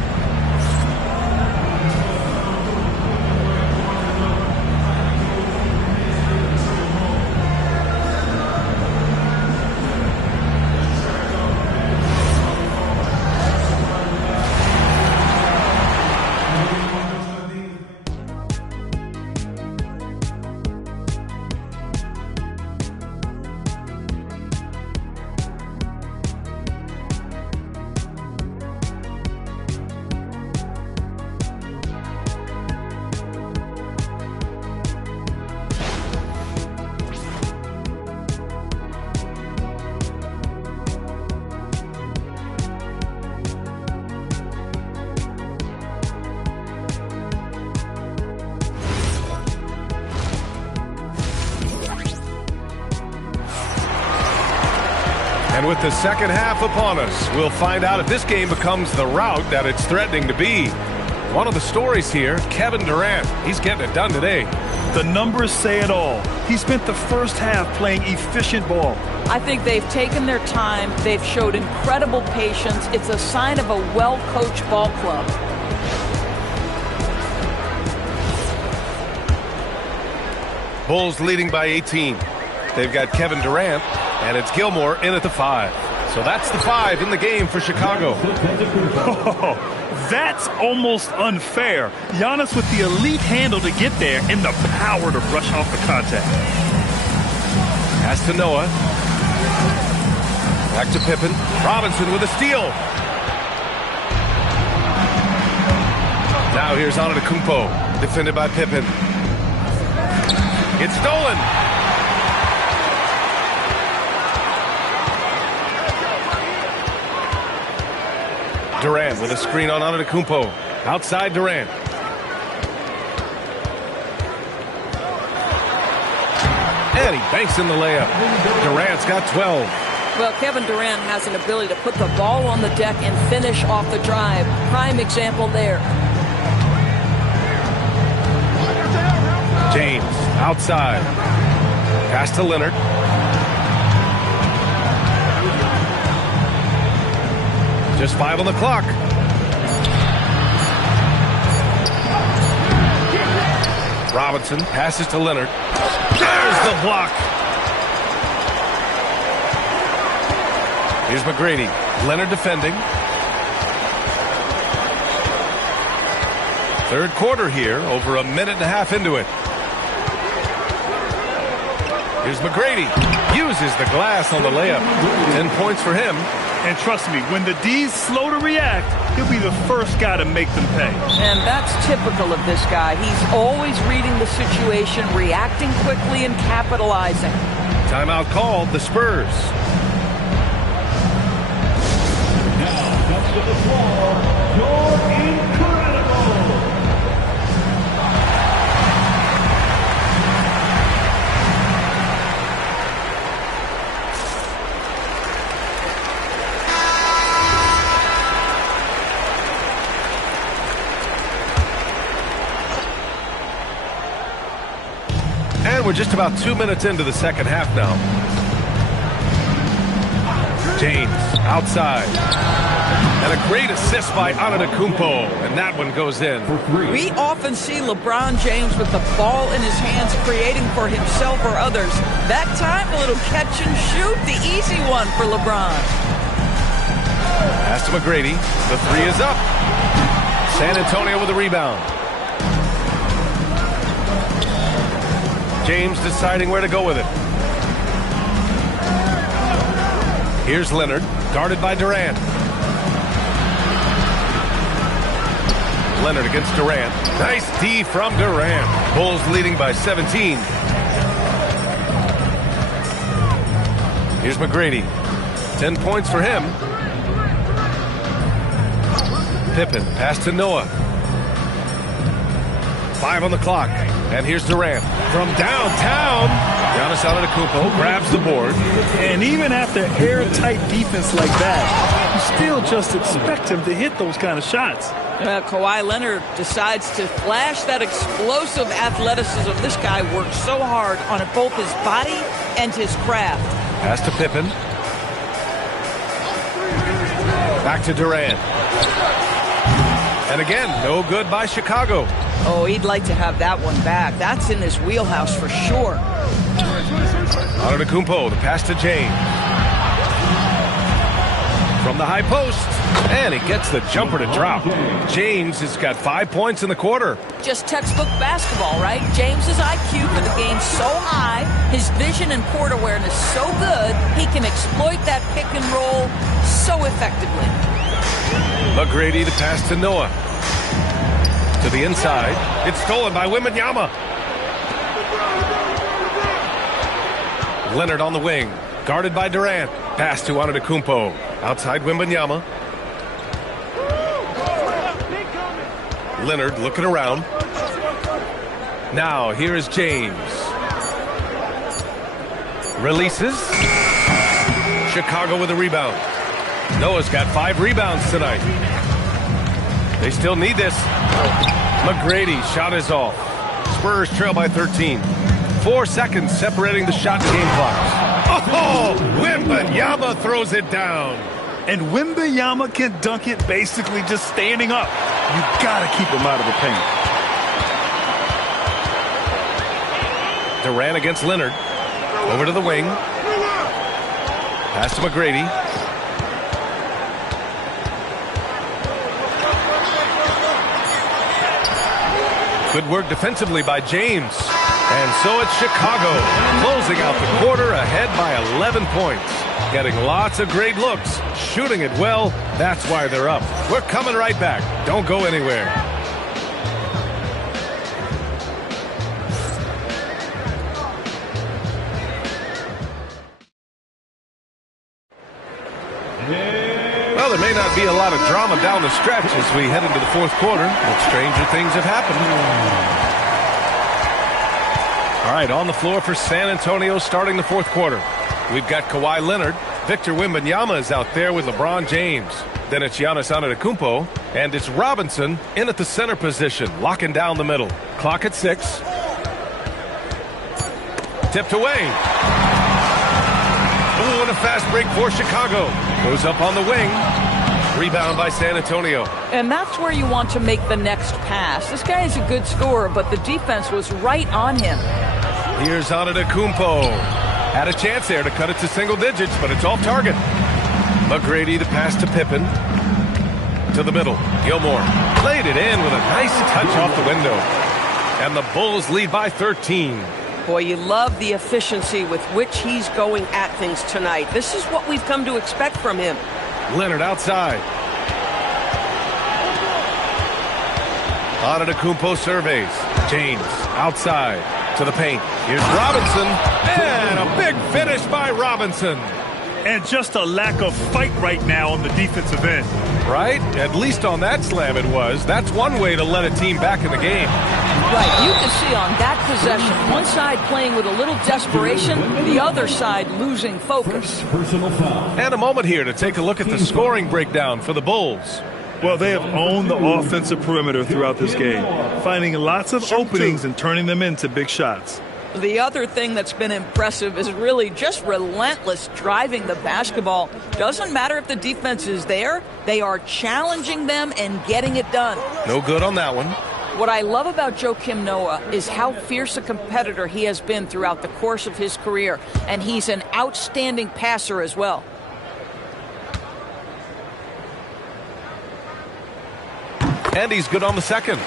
And with the second half upon us, we'll find out if this game becomes the rout that it's threatening to be. One of the stories here, Kevin Durant. He's getting it done today. The numbers say it all. He spent the first half playing efficient ball. I think they've taken their time. They've showed incredible patience. It's a sign of a well-coached ball club. Bulls leading by 18. They've got Kevin Durant, and it's Gilmore in at the 5. So that's the 5 in the game for Chicago. Oh, that's almost unfair. Giannis with the elite handle to get there and the power to brush off the contact. Pass to Noah. Back to Pippen. Robinson with a steal. Now here's Antetokounmpo. Defended by Pippen. It's stolen. Durant with a screen on Antetokounmpo. Outside Durant. And he banks in the layup. Durant's got 12. Well, Kevin Durant has an ability to put the ball on the deck and finish off the drive. Prime example there. James outside. Pass to Leonard. Just 5 on the clock. Robinson passes to Leonard. There's the block. Here's McGrady. Leonard defending. Third quarter here, over a minute and a half into it. Here's McGrady. Uses the glass on the layup. 10 points for him. And trust me, when the D's slow to react, he'll be the first guy to make them pay. And that's typical of this guy. He's always reading the situation, reacting quickly, and capitalizing. Timeout called, the Spurs. Now comes to the floor, you're incredible. And we're just about 2 minutes into the second half now. James outside. And a great assist by Antetokounmpo. And that one goes in. We often see LeBron James with the ball in his hands creating for himself or others. That time, a little catch and shoot, the easy one for LeBron. Pass to McGrady. The three is up. San Antonio with a rebound. James deciding where to go with it. Here's Leonard, guarded by Durant. Leonard against Durant. Nice D from Durant. Bulls leading by 17. Here's McGrady. 10 points for him. Pippen, pass to Noah. 5 on the clock. And here's Durant. From downtown, Giannis Antetokounmpo grabs the board. And even after airtight defense like that, you still just expect him to hit those kind of shots. Kawhi Leonard decides to flash that explosive athleticism. This guy works so hard on both his body and his craft. Pass to Pippen. Back to Durant. And again, no good by Chicago. Oh, he'd like to have that one back. That's in his wheelhouse for sure. Antetokounmpo, the pass to James. From the high post. And he gets the jumper to drop. James has got 5 points in the quarter. Just textbook basketball, right? James's IQ for the game so high, his vision and court awareness so good, he can exploit that pick and roll so effectively. McGrady, the pass to Noah. To the inside. It's stolen by Wembanyama. Leonard on the wing. Guarded by Durant. Pass to Antetokounmpo. Outside Wembanyama. Leonard looking around. Now here is James. Releases. Chicago with a rebound. Noah's got 5 rebounds tonight. They still need this. McGrady, shot is off. Spurs trail by 13. 4 seconds separating the shot and game clock. Oh, Wembanyama throws it down. And Wembanyama can dunk it basically just standing up. You gotta keep him out of the paint. Durant against Leonard. Over to the wing. Pass to McGrady. Good work defensively by James. And so it's Chicago, closing out the quarter ahead by 11 points. Getting lots of great looks, shooting it well. That's why they're up. We're coming right back. Don't go anywhere. Well, there may not be a lot of drama down the stretch as we head into the fourth quarter, but stranger things have happened. All right, on the floor for San Antonio starting the fourth quarter. We've got Kawhi Leonard. Victor Wembanyama is out there with LeBron James. Then it's Giannis Antetokounmpo, and it's Robinson in at the center position, locking down the middle. Clock at 6. Tipped away. Ooh, and a fast break for Chicago. Goes up on the wing. Rebound by San Antonio. And that's where you want to make the next pass. This guy is a good scorer, but the defense was right on him. Here's Antetokounmpo. Had a chance there to cut it to single digits, but it's off target. McGrady the pass to Pippen. To the middle. Gilmore played it in with a nice touch off the window. And the Bulls lead by 13. Boy, you love the efficiency with which he's going at things tonight. This is what we've come to expect from him. Leonard outside. Antetokounmpo surveys. James outside to the paint. Here's Robinson. And a big finish by Robinson. And just a lack of fight right now on the defensive end. Right? At least on that slam it was. That's one way to let a team back in the game. Right. You can see on that possession, one side playing with a little desperation, the other side losing focus. Personal foul. And a moment here to take a look at the scoring breakdown for the Bulls. Well, they have owned the offensive perimeter throughout this game, finding lots of openings and turning them into big shots. The other thing that's been impressive is really just relentless driving the basketball. Doesn't matter if the defense is there, they are challenging them and getting it done. No good on that one. What I love about Joakim Noah is how fierce a competitor he has been throughout the course of his career, and he's an outstanding passer as well. And he's good on the second.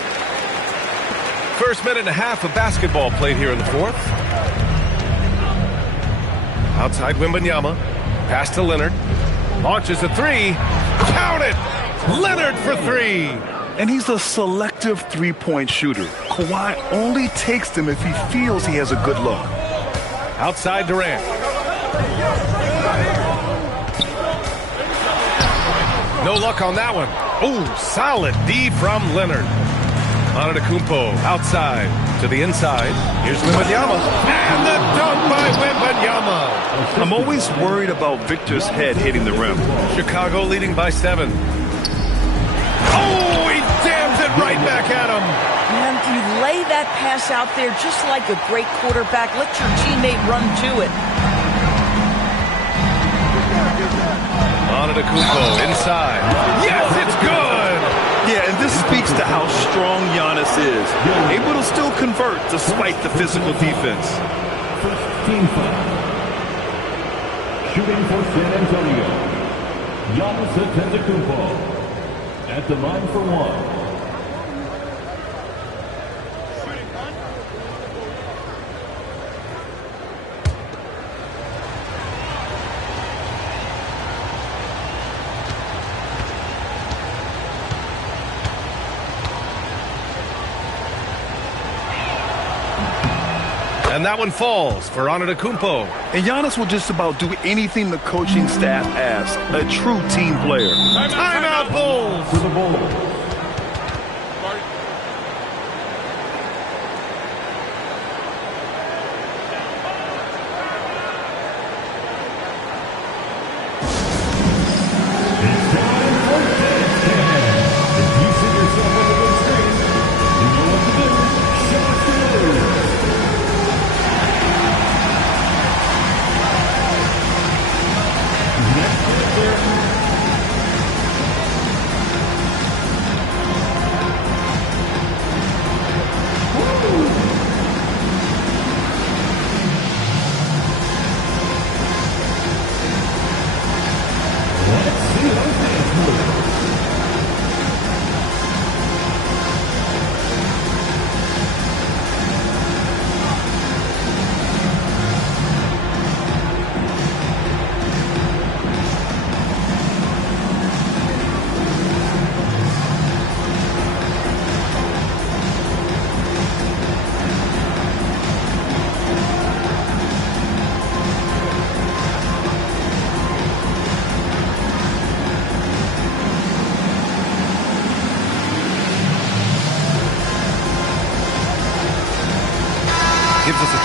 First minute and a half of basketball played here in the fourth. Outside Wembanyama. Pass to Leonard. Launches a three. Count it! Leonard for three. And he's a selective three-point shooter. Kawhi only takes them if he feels he has a good look. Outside Durant. No luck on that one. Oh, solid D from Leonard. Antetokounmpo outside to the inside. Here's Wembanyama. And the dunk by Wembanyama. I'm always worried about Victor's head hitting the rim. Chicago leading by 7. Oh, he jams it right back at him. And you lay that pass out there just like a great quarterback. Let your teammate run to it. Antetokounmpo inside. Yes, it's good. Yeah, and this speaks to how strong Giannis is. Able to still convert despite the physical defense. First team foul. Shooting for San Antonio, Giannis Antetokounmpo. At the line for one. And that one falls for Antetokounmpo. And Giannis will just about do anything the coaching staff asks. A true team player. Timeout, Bulls. For the Bulls.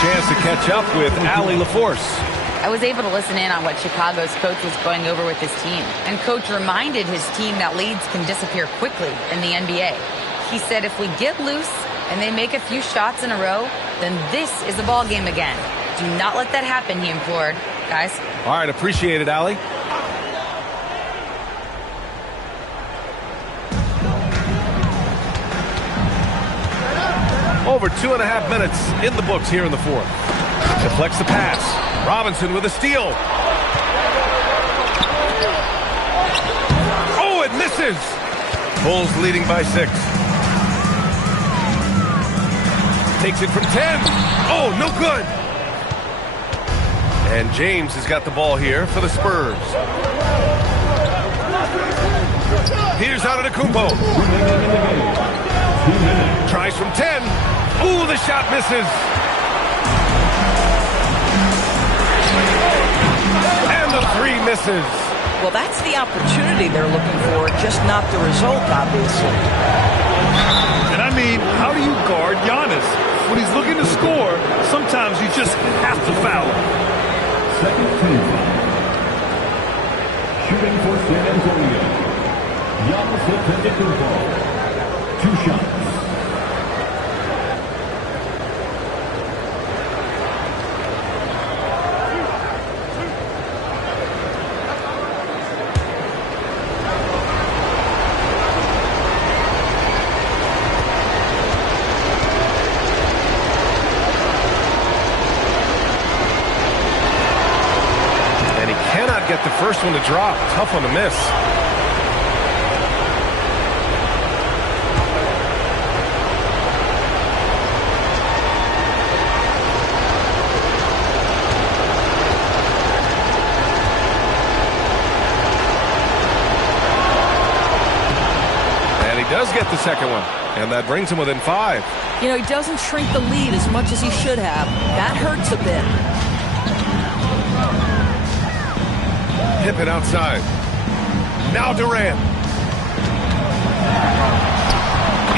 chance to catch up with Allie LaForce. I was able to listen in on what Chicago's coach was going over with his team. And coach reminded his team that leads can disappear quickly in the NBA. He said if we get loose and they make a few shots in a row, then this is a ball game again. Do not let that happen, he implored. Guys. All right, appreciate it, Allie. Over 2.5 minutes in the books here in the fourth. Deflects the pass. Robinson with a steal. Oh, it misses. Bulls leading by 6. Takes it from 10. Oh, no good. And James has got the ball here for the Spurs. Here's Antetokounmpo. Tries from 10. Ooh, the shot misses. And the 3 misses. Well, that's the opportunity they're looking for, just not the result, obviously. And I mean, how do you guard Giannis? When he's looking to score, sometimes you just have to foul him. Second team foul. Shooting for San Antonio. Giannis Antetokounmpo. 2 shots. Get the first one to drop. Tough one to miss. And he does get the second one. And that brings him within 5. You know, he doesn't shrink the lead as much as he should have. That hurts a bit. Pippen outside. Now Durant.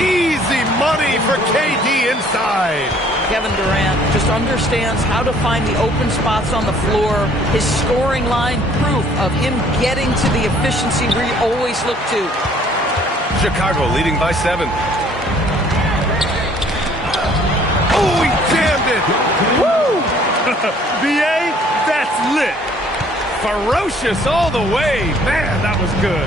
Easy money for KD inside. Kevin Durant just understands how to find the open spots on the floor. His scoring line, proof of him getting to the efficiency we always look to. Chicago leading by 7. Oh, he jammed it. Woo! BA, that's lit. Ferocious all the way. Man, that was good.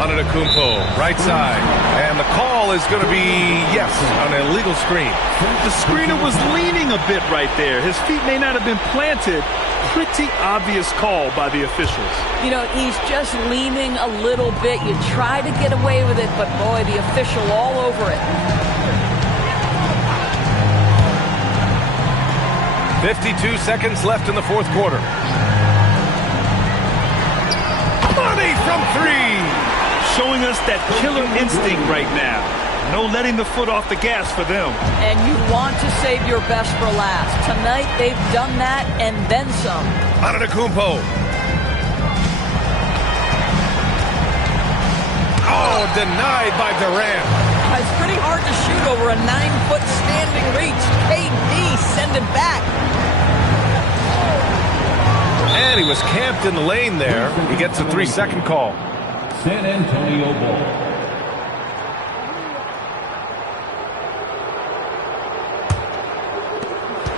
Antetokounmpo, right side. And the call is going to be, yes, an illegal screen. The screener was leaning a bit right there. His feet may not have been planted. Pretty obvious call by the officials. You know, he's just leaning a little bit. You try to get away with it, but boy, the official all over it. 52 seconds left in the fourth quarter. Money from 3. Showing us that killer instinct right now. No letting the foot off the gas for them. And you want to save your best for last. Tonight, they've done that and then some. Antetokounmpo. Oh, denied by Durant. It's pretty hard to shoot over a 9-foot standing reach. KD, send it back. And he was camped in the lane there. He gets a 3-second call. San Antonio ball.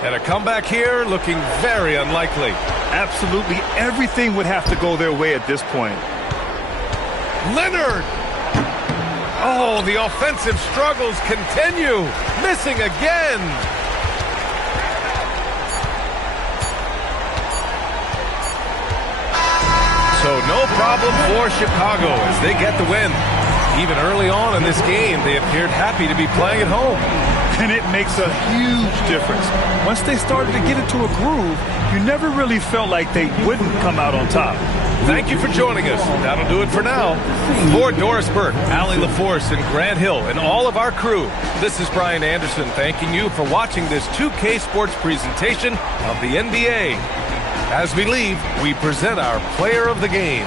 And a comeback here looking very unlikely. Absolutely everything would have to go their way at this point. Leonard! Oh, the offensive struggles continue. Missing again. So no problem for Chicago as they get the win. Even early on in this game, they appeared happy to be playing at home. And it makes a huge difference. Once they started to get into a groove, you never really felt like they wouldn't come out on top. Thank you for joining us. That'll do it for now. For Doris Burke, Allie LaForce, and Grant Hill, and all of our crew, this is Brian Anderson thanking you for watching this 2K Sports presentation of the NBA. As we leave, we present our player of the game.